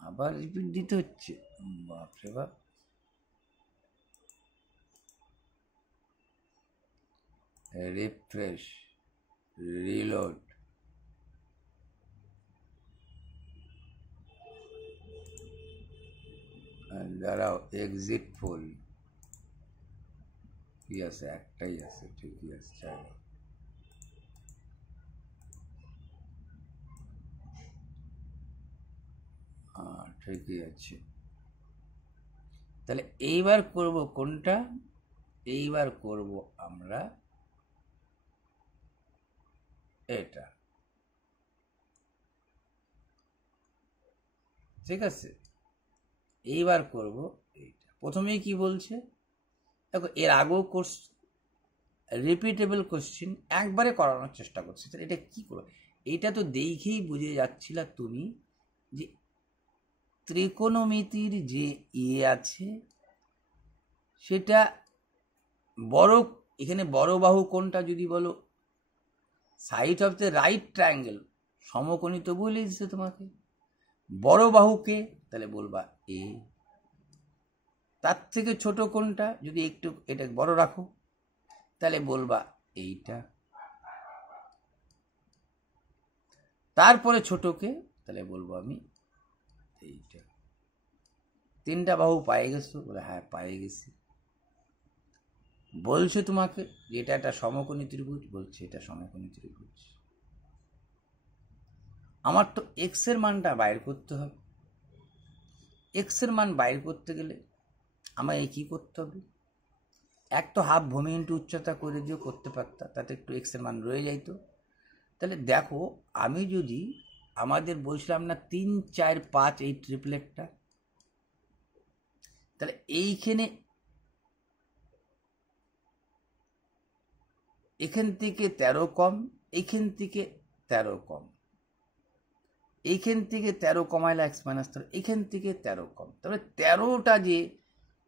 আবার রিপিট দিতে হচ্ছে, বাপরে বাপ। রিফ্রেশ, রিলোড, দাঁড়াও, এক্সিট ফুল কি আছে? একটাই আছে, ঠিকই আছে, চলো। ঠিকই আছে। তাহলে এইবার করব কোনটা? এইবার করব আমরা এটা, ঠিক আছে? এইবার করব এইটা। প্রথমেই কি বলছে দেখো, এর আগেও কোর্স রিপিটেবল কোশ্চেন একবারে করানোর চেষ্টা করছে। তাহলে এটা কি করবে? এইটা তো দেখেই বুঝে যাচ্ছিল তুমি যে ত্রিকোণমিতির যে আছে সেটা বড়, এখানে বড় বাহু কোনটা যদি বলো, side of the right triangle, সমকোণী তো বলে দিচ্ছে তোমাকে। বড় বাহুকে তাহলে বলবা এ, তার থেকে ছোট কোনটা যদি একটু এটা বড় রাখো তাহলে বলবা এইটা, তারপরে ছোটকে তাহলে বলবো আমি এইটা। তিনটা বাহু পায়ে গেছো? বলে হ্যাঁ পায়ে গেছি। বলছে তোমাকে যে এটা একটা সমকোণী ত্রিভুজ, বলছে এটা সমকোণী ত্রিভুজ। আমার তো এক্স এর মানটা বাইর করতে হবে। এক্স এর মান বাইর করতে গেলে আমায় কি করতে হবে? এক তো হাফ ভূমি ইন্টু উচ্চতা করে দিয়েও করতে পারতাম, তাতে একটু এক্স এর মান রয়ে যাইতো। তাহলে দেখো, আমি যদি আমাদের বলছিলাম না 3, 4, 5 এই ট্রিপলেটটা, তাহলে এইখানে এখান থেকে 13 কম, এইখান থেকে 13 কম, এইখান থেকে 13 কমাইলে এক্স মাইনাস 13, এখান থেকে 13 কম, তবে 13টা যে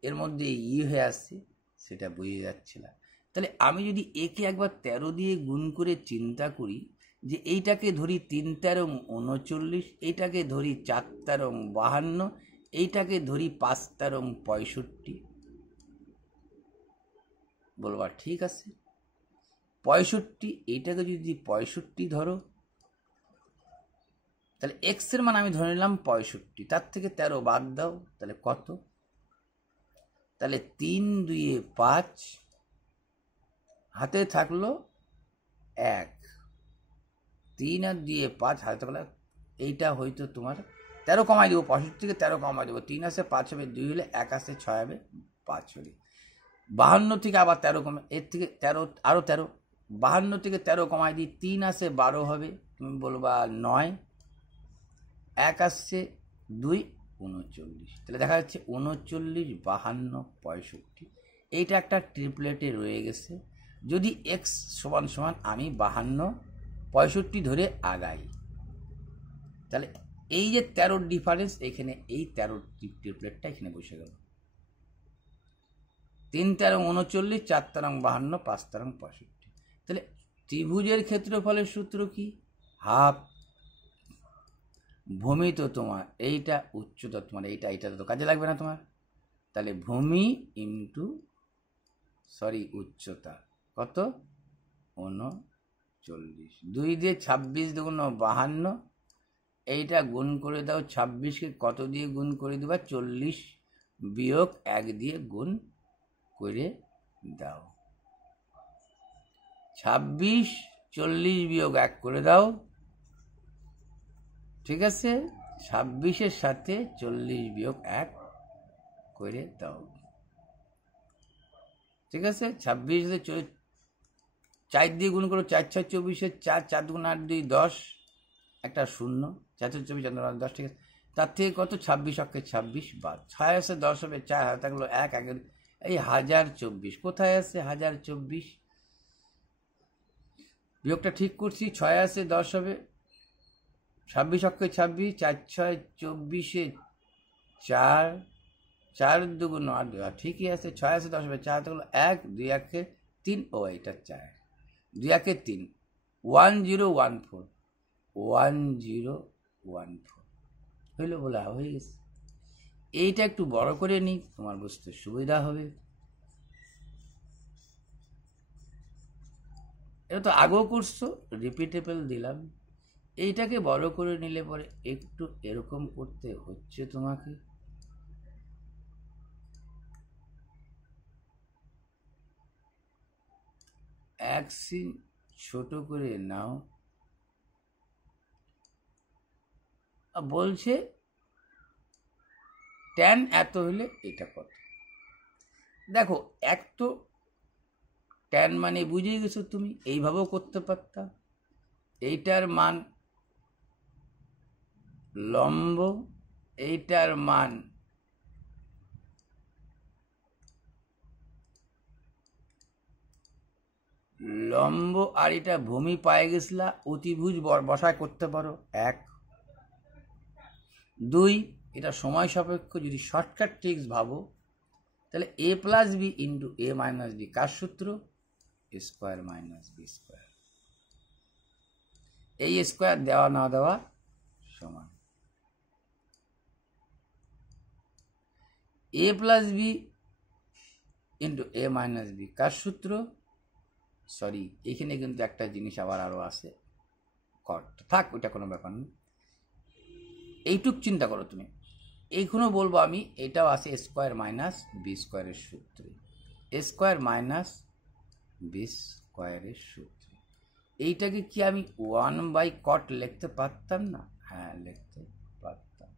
এর মধ্যে হয়ে আসছে সেটা বুঝে যাচ্ছে না। তাহলে আমি যদি একে একবার 13 দিয়ে গুণ করে চিন্তা করি যে এইটাকে ধরি 3 13 39, এইটাকে ধরি 4 13 52, এইটাকে ধরি 5 13 65, বলবা ঠিক আছে 65, এইটাকে যদি 65 ধরো, তাহলে এক্স এর মান আমি ধরে নিলাম 65, তার থেকে 13 বাদ দাও, তাহলে কত? তাহলে 3 2 5, হাতে থাকলো 1, 3 আর 2 5, হাতে থাকলো, এইটা হয়তো তোমার 13 কমাই দেবো, 65 থেকে 13 কমাই দেবো, 3 আসে 5 হবে, 2 হলে 1 আসে 6 হবে, 5 হলে 52 থেকে আবার 13 কমে, এর থেকে 13 আরো 13, 52 থেকে 13 কমাই দিই, 3 আসে 12 হবে, তুমি বলবা 9, 1 আসছে 2 39, তাহলে দেখা যাচ্ছে 39 52 65, এইটা একটা ট্রিপলেটে রয়ে গেছে। যদি এক্স সমান সমান আমি 52 65 ধরে আগাই, তাহলে এই যে 13 ডিফারেন্স, এখানে এই 13 ট্রিপলেটটা এখানে বসে গেল, 3 13 39, 4 13 52, 5 13 65। তাহলে ত্রিভুজের ক্ষেত্রফলের সূত্র কি? হাফ ভূমি, তো তোমার এইটা উচ্চতা, তোমার এইটা তো কাজে লাগবে না তোমার, তাহলে ভূমি ইন্টু উচ্চতা কত? 39, 2 দিয়ে 26 দুগুণ 52, এইটা গুণ করে দাও, 26কে কত দিয়ে গুণ করে দেবা? 40 বিয়োগ 1 দিয়ে গুণ করে দাও, 26 40 বিয়োগ 1 করে দাও, ঠিক আছে, 26-এর সাথে 40 বিয়োগ 1 করে দাও, ঠিক আছে, 26 4 দিয়ে গুণ করো, 4 6 24, 4 4 দুগুণ 8 2 10, একটা 0, 4 24 10, ঠিক আছে, তার থেকে কত? 26 অক্ষে 26 বাদ, 6 আসে 10 হবে, 4 হাতে থাকলো 1 1, এই 1024 কোথায় আছে? 1024 বিয়োগটা ঠিক করছি, 6 আসে 10 হবে, 26 অক্ষে 26, 4 6 24, 4 4 দুগুণ 8, ঠিকই আছে, 6 আসে 10 হবে, 4 হাতে থাকলো 1 2 1 3, ও এটা 4 2 1 3, 1014 1014 হইলো, বলা হয়ে গেছে। এইটা একটু বড় করে নিই, তোমার বুঝতে সুবিধা হবে। এটা তো আগেও করছো, রিপিটেবল দিলাম, এইটাকে বড় করে নিলে পরে একটু এরকম করতে হচ্ছে তোমাকে, এক সিন ছোট করে নাও, বলছে ট্যান এত হলে এটা কত। দেখো, এক তো ট্যান মানে বুঝে গেছো তুমি, এইভাবেও করতে পারতা, এইটার মান লম্ব, এইটার মান লম্ব, আর এটা ভূমি পায়ে গেছিলা, অতিভুজ বসায় করতে পারো 1 2, এটা সময় সাপেক্ষ, যদি শর্টকাট ট্রিক্স ভাবো, তাহলে a plus B into a minus B, কার সূত্র? a square minus B square, এই স্কোয়ার দেওয়া না দেওয়া সমান, a plus B into a minus B, কার সূত্র? এখানে কিন্তু একটা জিনিস আবার আরো আছে, কট, থাক ওইটা কোনো ব্যাপার না, এইটুক চিন্তা করো তুমি, এইখানে বলবো আমি, এটাও আছে a স্কোয়ার মাইনাস বি স্কোয়ারের সূত্রে, a স্কোয়ার মাইনাস বি স্কোয়ারের সূত্রে, এইটাকে কি আমি 1/cot লিখতে পারতাম না? হ্যাঁ, লিখতে পারতাম,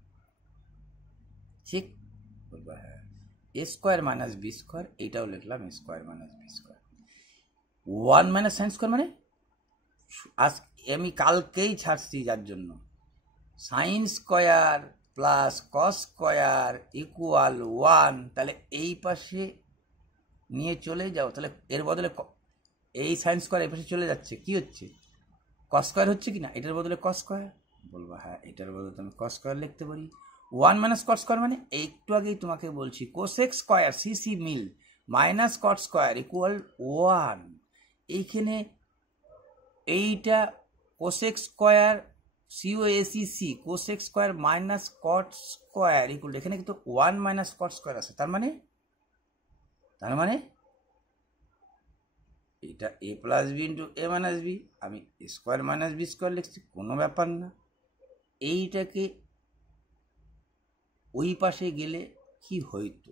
ঠিক বলবো, হ্যাঁ, a square minus B square, এইটাও লিখলাম a square minus B square, 1 minus sine square, মানে আজ আমি কালকেই ছাড়ছি, যার জন্য sine square plus cos square equal 1, তাহলে এই পাশে নিয়ে চলে যাও, তাহলে এর বদলে এই সাইন স্কোয়ার এপাশে চলে যাচ্ছে, কি হচ্ছে, কস স্কোয়ার হচ্ছে কি না, এটার বদলে কস স্কোয়ার। বলবো হ্যাঁ, এটার বদলে আমি কস স্কোয়ার লিখতে পারি। 1 মাইনাস কট স্কোয়ার মানে একটু আগেই তোমাকে বলছি কোসেক স্কোয়ার সিসি মিল মাইনাস কট স্কোয়ার ইকুয়াল 1। এইখানে এইটা কোসেক স্কোয়ার সিওএসিসি cosec square minus cot square equal, এখানে কিন্তু 1 মাইনাস কট স্কোয়ার আছে, তার মানে এটা এ প্লাস বি ইন্টু এ মাইনাস বি, আমি স্কোয়ার মাইনাস বি স্কোয়ার লিখছি, কোনো ব্যাপার না। এইটাকে ওই পাশে গেলে কি হইতো,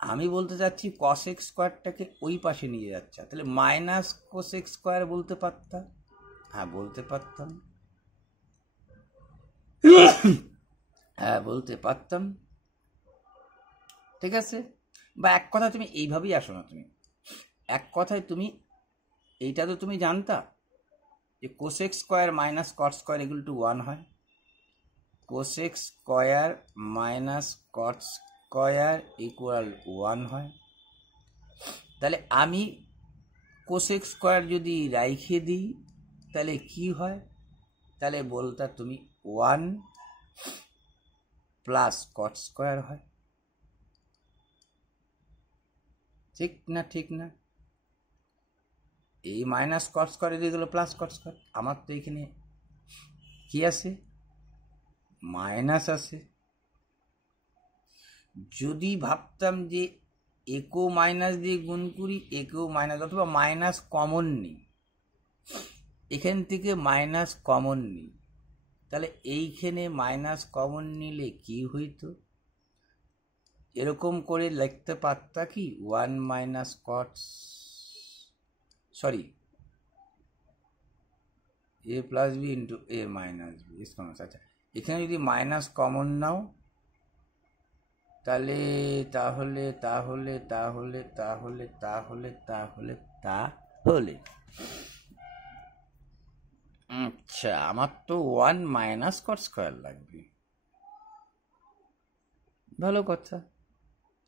আমি বলতে চাচ্ছি কসেক স্কোয়ারটাকে ওই পাশে নিয়ে যাচ্ছে, তাহলে মাইনাস কোসেক স্কোয়ার বলতে পারতাম, হ্যাঁ বলতে পারতাম, হ্যাঁ বলতে পারতাম, ঠিক আছে। বা এক কথা তুমি এইভাবেই আসো না, তুমি এক কথায় তুমি এইটা তো তুমি জানতা যে cosec square minus cot square equal to 1 হয়, cosec square minus cot square equal 1 হয়। তাহলে আমি কোসেক স্কোয়ার যদি রাইখে দিই তাহলে কি হয়, তাহলে বলতা তুমি 1 প্লাস কট স্কোয়ার হয়, ঠিক না, ঠিক না। এই মাইনাস কট স্কোয়ার দিয়ে গেল প্লাস কট স্কোয়ার, আমার তো এখানে কি আছে, মাইনাস আছে। যদি ভাবতাম যে একেও মাইনাস দিয়ে গুণ করি, একেও মাইনাস, অথবা মাইনাস কমন নিই, এখান থেকে মাইনাস কমন নিই, তাহলে এইখানে মাইনাস কমন নিলে কি হইতো, এরকম করে লিখতে পারতা কি 1 মাইনাস কট, সরি এ প্লাস বি ইন্টু এ মাইনাস বি। আচ্ছা, এখানে যদি মাইনাস কমন নাও তাহলে তাহলে তাহলে তাহলে তাহলে তাহলে তাহলে তাহলে আচ্ছা, আমার তো 1 মাইনাস কট স্কোয়ার লাগবে, ভালো কথা,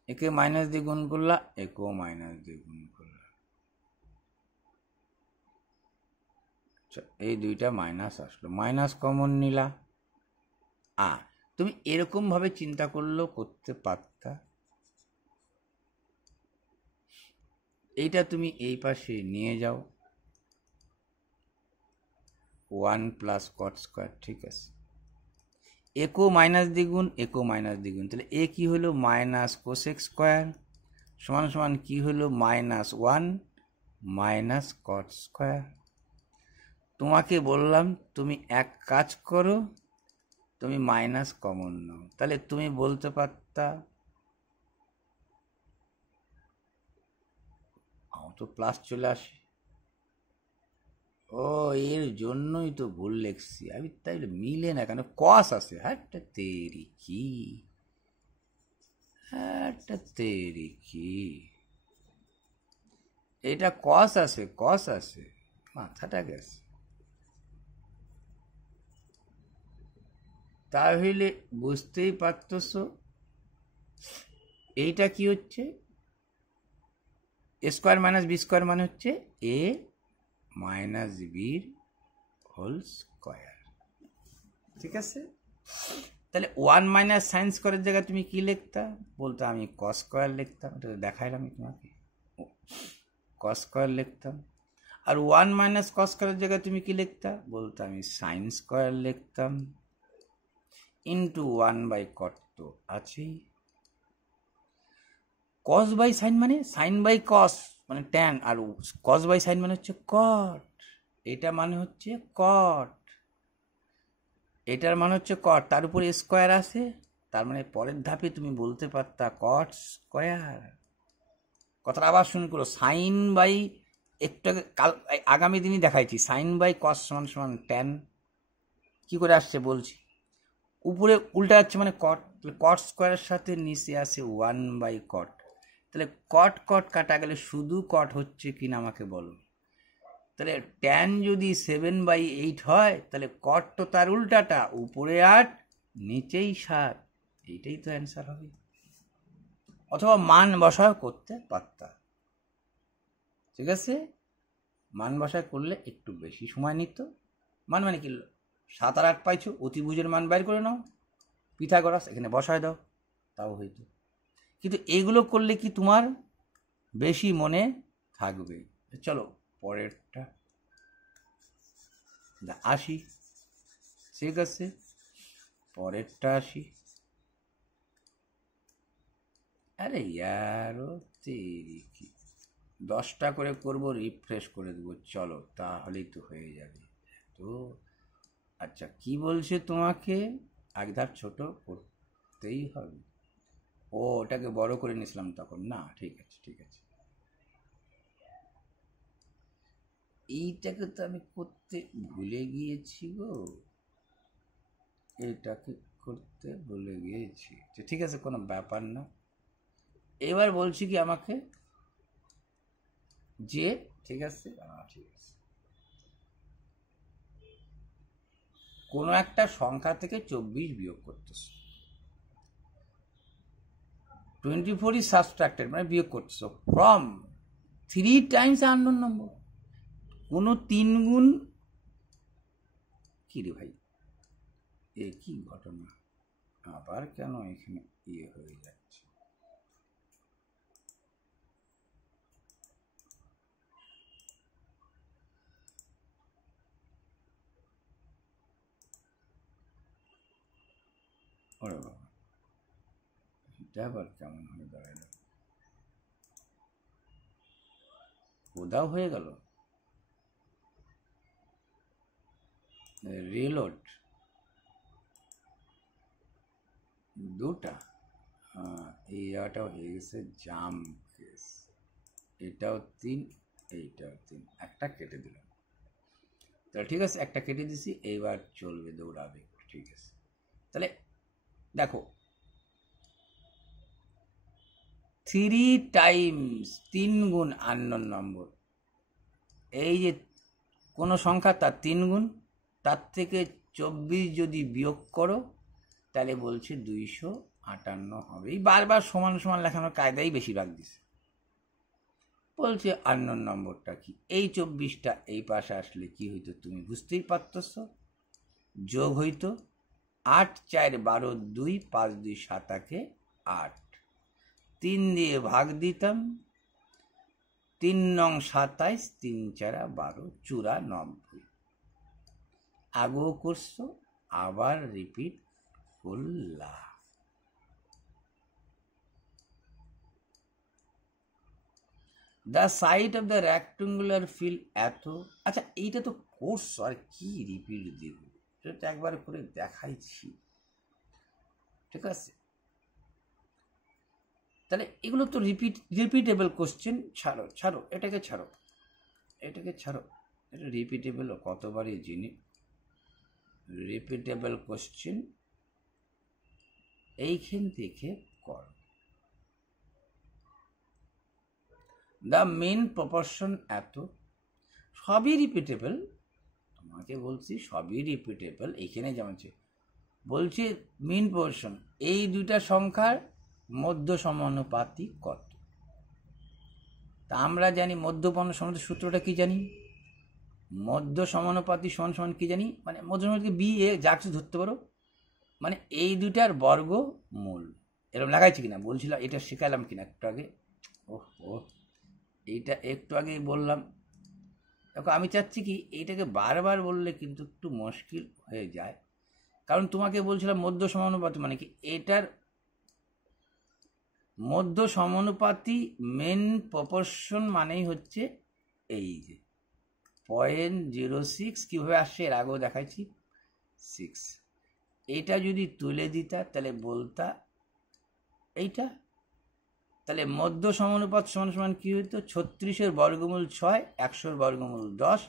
একে মাইনাস দিয়ে গুণ করলা, একেও মাইনাস দিয়ে গুণ করলা, এই দুইটা মাইনাস আসলো, মাইনাস কমন নিলা। তুমি এরকম ভাবে চিন্তা করলেও করতে পারতা, এইটা তুমি এই পাশে নিয়ে যাও, 1 প্লাস কট স্কোয়ার, ঠিক আছে, একেও মাইনাস দ্বিগুণ, একেও মাইনাস দ্বিগুণ, তাহলে এ কি হলো মাইনাস কোসেক স্কোয়ার সমান সমান কি হলো মাইনাস 1 মাইনাস কট স্কোয়ার। তোমাকে বললাম তুমি এক কাজ করো, তুমি মাইনাস কমন নাও, তাহলে তুমি বলতে পারতা, তো প্লাস চলে আসে, ও এর জন্যই তো ভুল লেখছি আমি, তাই মিলে না কেন, কস আছে, হ্যাঁ তেরি কি, হ্যাঁ তেরি কি, এটা কস আছে, কস আছে, মাথাটা গেছে। তাহলে বুঝতেই পারতস এইটা কি হচ্ছে, এ স্কোয়ার মাইনাস বি স্কোয়ার মানে হচ্ছে এ মাইনাস বির হোল স্কোয়ার, ঠিক আছে। তাহলে 1 মাইনাস সাইন স্কোয়ারের জায়গায় তুমি কি লিখতা, বলতো আমি কস স্কোয়ার লিখতাম, এটা দেখাইলাম তোমাকে, কস স্কোয়ার লিখতাম। আর 1 মাইনাস কস স্কোয়ারের জায়গায় তুমি কি লিখতা, বলতো আমি সাইন স্কোয়ার লিখতাম, ইন্টু 1 বাই কট তো আছেই, কস বাই সাইন মানে সাইন বাই কস মানে ট্যান, আর কস বাই সাইন মানে হচ্ছে কট, এটা মানে হচ্ছে কট, এটার মানে হচ্ছে কট, তার উপরে স্কোয়ার আছে, তার মানে পরের ধাপে তুমি বলতে পারতা কট স্কোয়ার। কথাটা আবার শুরু করো, সাইন বাই, একটু কাল আগামী দিনই দেখাইছি, সাইন বাই কস সমান সমান ট্যান, কি করে আসছে বলছি, উপরে উল্টা যাচ্ছে মানে কট, কট স্কোয়ারের সাথে নিচে আসে 1 বাই কট, তাহলে কট কট কাটা গেলে শুধু কট হচ্ছে কিনা আমাকে বলো, তাহলে ট্যান যদি 7/8 হয় তাহলে কট তো তার উল্টাটা, উপরে 8 নিচেই 7, এইটাই তো অ্যান্সার হবে। অথবা মান বসাও করতে পারতা, ঠিক আছে, মান বসায় করলে একটু বেশি সময় নিত। মান মানে কি, 7 আর 8 পাইছো, অতিভুজের মান বাইর করে নাও, পিথাগোরাস এখানে বসায় দাও, তাও হইতো। কিন্তু এগুলো করলে কি তোমার বেশি মনে থাকবে। চলো পরেরটা আসি। ঠিক আছে, পরেরটা আসি। আরে ইয়ারও তেরি কি, 10টা করে করব, রিফ্রেশ করে দেবো, চলো তাহলেই তো হয়ে যাবে। তো আচ্ছা, কি বলছে তোমাকে, এক ধাপ ছোট করতেই হবে। ও ওটাকে বড় করে নিয়েছিলাম তখন, না ঠিক আছে ঠিক আছে। এইটাকে তো আমি করতে ভুলে গিয়েছি গো, এটাকে করতে ভুলে গিয়েছি। ঠিক আছে, কোনো ব্যাপার না। এবার বলছি কি আমাকে যে, ঠিক আছে ঠিক আছে, কোনো একটা সংখ্যা থেকে 24 বিয়োগ করতেছো, 24 is subtracted মানে বিয়োগ করতেছো ফ্রম 3 times আননোন নম্বর। কোনো 3 গুণ, কি রে ভাই, এ কি ঘটনা, আবার কেন এখানে ইয়ে হয়ে যাচ্ছে। ওরে বাবা, এটা আবার কেমন হয়ে দাঁড়ালো, উদাও হয়ে গেল। রিলোড দুটা, এই জায়গাটাও হয়ে গেছে জাম কেস, এটাও 3, এইটাও 3, একটা কেটে দিলাম। তাহলে ঠিক আছে, একটা কেটে দিছি, এইবার চলবে, দৌড়াবে। ঠিক আছে, তাহলে দেখো 3 টাইমস 3 গুণ আননোন নম্বর, এই যে কোনো সংখ্যা তার 3 গুণ, তার থেকে 24 যদি বিয়োগ করো তাহলে বলছে 258 হবে। এই বারবার সমান সমান লেখানোর কায়দাই বেশিরভাগ দিছে। বলছে আননোন নম্বরটা কি, এই 24টা এই পাশে আসলে কি হইতো তুমি বুঝতেই পারতেছ, যোগ হইতো 8 4 12 2 5 2 7 8, 3 দিয়ে ভাগ দিতাম, 3 নং 27, 3 4 12, 94। আগেও করছো, আবার রিপিট করলা। The side of the rectangular field এত, আচ্ছা এইটা তো করছো, আর কি রিপিট দেব, সেটা একবার করে দেখাইছি। ঠিক আছে, তাহলে এগুলো তো রিপিটেবল কোশ্চেন। ছাড়ো ছাড়ো, এটাকে ছাড়ো, এটাকে ছাড়ো, এটা রিপিটেবল কতবারই জিনিস, রিপিটেবল কোশ্চেন এইখান থেকে কর। দ্য মেন প্রপোর্শন এত, সবই রিপিটেবল, তোমাকে বলছি সবই রিপিটেবল। এইখানে যেমন বলছে মেন প্রপোর্শন, এই দুইটা সংখ্যার মধ্য সমানুপাতিক কত। তা আমরা জানি মধ্য সমানুপাতিক সূত্রটা কি জানি, মধ্য সমানুপাতিক সমান সমান কি জানি, মানে মধ্য সমানুপাতিক বি এ যা কিছু ধরতে পারো, মানে এই দুইটার বর্গ মূল। এরকম লাগাইছি কিনা বলছিলাম, এটা শেখালাম কিনা একটু আগে, ও এইটা একটু আগেই বললাম। দেখো আমি চাচ্ছি কি, এইটাকে বারবার বললে কিন্তু একটু মুশকিল হয়ে যায়, কারণ তোমাকে বলছিলাম মধ্য সমানুপাতি মানে কি, এটার মধ্য সমানুপাতি মেন প্রপোর্শন মানেই হচ্ছে এই যে 0.06, কিভাবে আসছে এর আগেও দেখাইছি 6। এটা যদি তুলে দিতা তাহলে বলতা এইটা, তাহলে মধ্য সমানুপাত সমান সমান কি হইতো, 36-এর বর্গমূল 6, 100-এর বর্গমূল 10,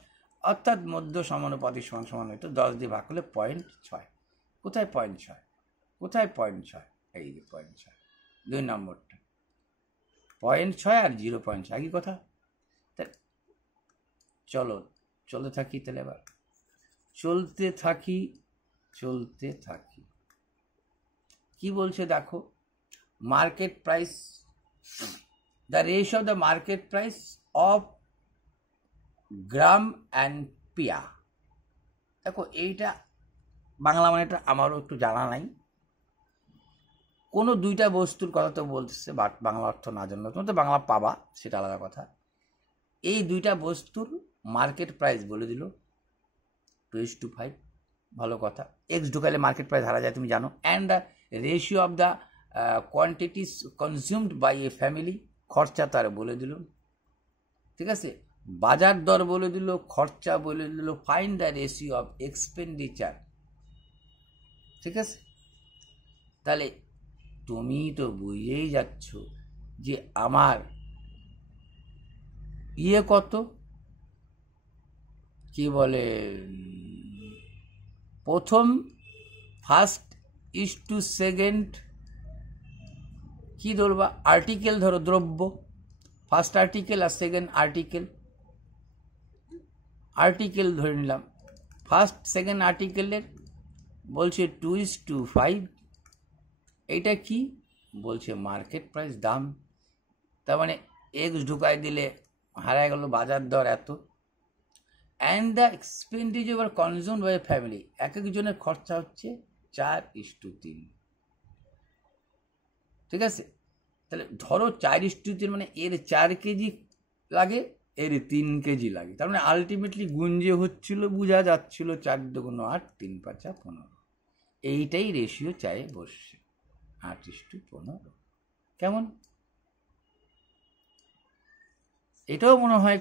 অর্থাৎ মধ্য সমানুপাতিক সমান সমান হইতো 10 দিয়ে ভাগ করলে 0.6। কোথায় 0.6, কোথায় 0.6, এই যে 0.6, 2 নম্বরটা 0.6 আর 0.6 একই কথা। চলো চলতে থাকি, তাহলে এবার চলতে থাকি, চলতে থাকি। কি বলছে দেখো, market price, the ratio of the market price of gram and pea. দেখো এইটা বাংলা মানেটা আমারও একটু জানা নাই। কোনো দুইটা বস্তুর কথা তো বলতেছে, বাট বাংলা অর্থ না জানলে তুমি তো বাংলা পাবা, সেটা আলাদা কথা। এই দুইটা বস্তুর মার্কেট প্রাইস বলে দিল 2:5, ভালো কথা। এক্স ঢুকাইলে মার্কেট প্রাইস হারা যায় তুমি জানো। And the ratio of the quantities consumed by a family, খরচা তার বলে দিল, ঠিক আছে। বাজার দর বলে দিল, খরচা বলে দিল, find the ratio of expenditure, ঠিক আছে। তাহলে তুমি তো বুঝেই যাচ্ছ যে আমার ইয়ে কত, কি বলে, প্রথম ফার্স্ট ইস টু সেকেন্ড, কি ধরবা, আর্টিকেল ধরো, দ্রব্য, ফার্স্ট আর্টিকেল আর সেকেন্ড আর্টিকেল ধরে নিলাম। ফার্স্ট সেকেন্ড আর্টিকেলের বলছে 2:5, এইটা কি বলছে মার্কেট প্রাইস, দাম। তার মানে এক্স ঢুকাই দিলে হারায় গেল বাজার দর এত। And the expenditure consumed by family, এক একজনের খরচা হচ্ছে 4:3, ঠিক আছে। তাহলে ধরো 4:3 মানে এর 4 কেজি লাগে, এর 3 কেজি লাগে। তার মানে আলটিমেটলি গুঞ্জে হচ্ছিল, বোঝা যাচ্ছিল 4 দুগুণ 8, 3 পাঁচা 15। এইটাই রেশিও চায়ে বসছে, 8:15। কেমন? এটাও মনে হয়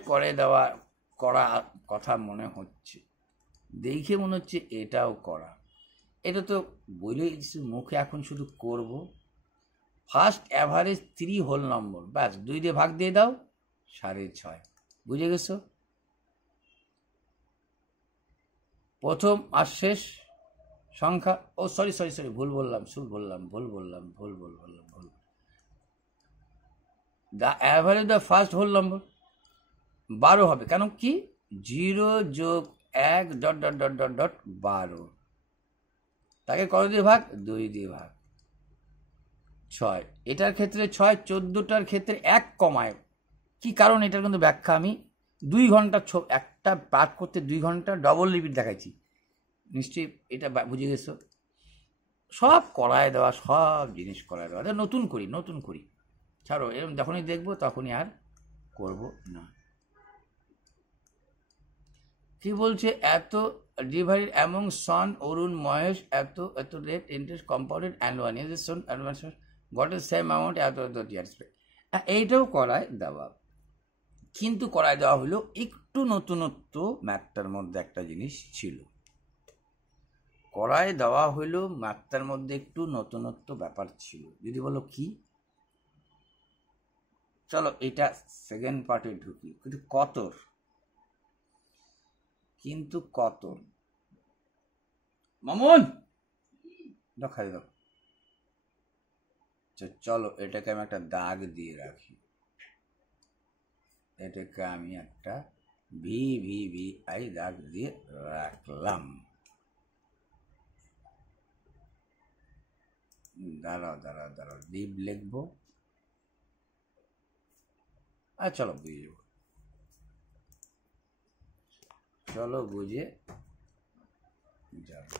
করা কথা মনে হচ্ছে, দেখে মনে হচ্ছে এটাও করা। এটা তো বলেই মুখে এখন শুধু করব। ফার্স্ট অ্যাভারেজ 3 হোল নম্বর, ব্যাস 2 দিয়ে ভাগ দিয়ে দাও, 6.5। বুঝে গেছো? প্রথম আর শেষ সংখ্যা, ও সরি, ভুল বললাম। The average the first whole number 12 হবে, কেন কি 0 যোগ 1 dot dot dot dot dot 12, তাকে কত দিয়ে ভাগ, 2 দিয়ে ভাগ, 6। এটার ক্ষেত্রে 6, 14টার ক্ষেত্রে 1 কমায়, কি কারণ এটার কিন্তু ব্যাখ্যা আমি 2 ঘন্টা একটা পাঠ করতে 2 ঘন্টা ডবল রিপিট দেখাইছি, নিশ্চয়ই এটা বুঝে গেছো। সব করায় দেওয়া, সব জিনিস করায় দেওয়া, নতুন করি ছাড়ো, এরকম যখনই দেখবো তখনই আর করব না। কি বলছে, এত ডিভাইড অ্যামং সন, অরুণ, মহেশ, এত rate interest compounded annual Son advance got a same amount এত ইয়ার্স। এইটাও করায় দেওয়া, কিন্তু করায় দেওয়া হলো একটু নতুনত্ব ম্যাথটার মধ্যে একটা জিনিস ছিল, করায় দেওয়া হইলো ম্যাথটার মধ্যে একটু নতুনত্ব ব্যাপার ছিল। যদি বলো কি, চলো এটা সেকেন্ড পার্টে ঢুকি। কিন্তু কতর মামুন দেখাই দাও। চলো এটাকে আমি একটা দাগ দিয়ে রাখি, এটাকে আমি একটা VI দাগ দিয়ে রাখলাম। দাঁড়াও ডিপ লিখবো, আর চলো বুঝে যাবো, চলো বুঝে যাবো।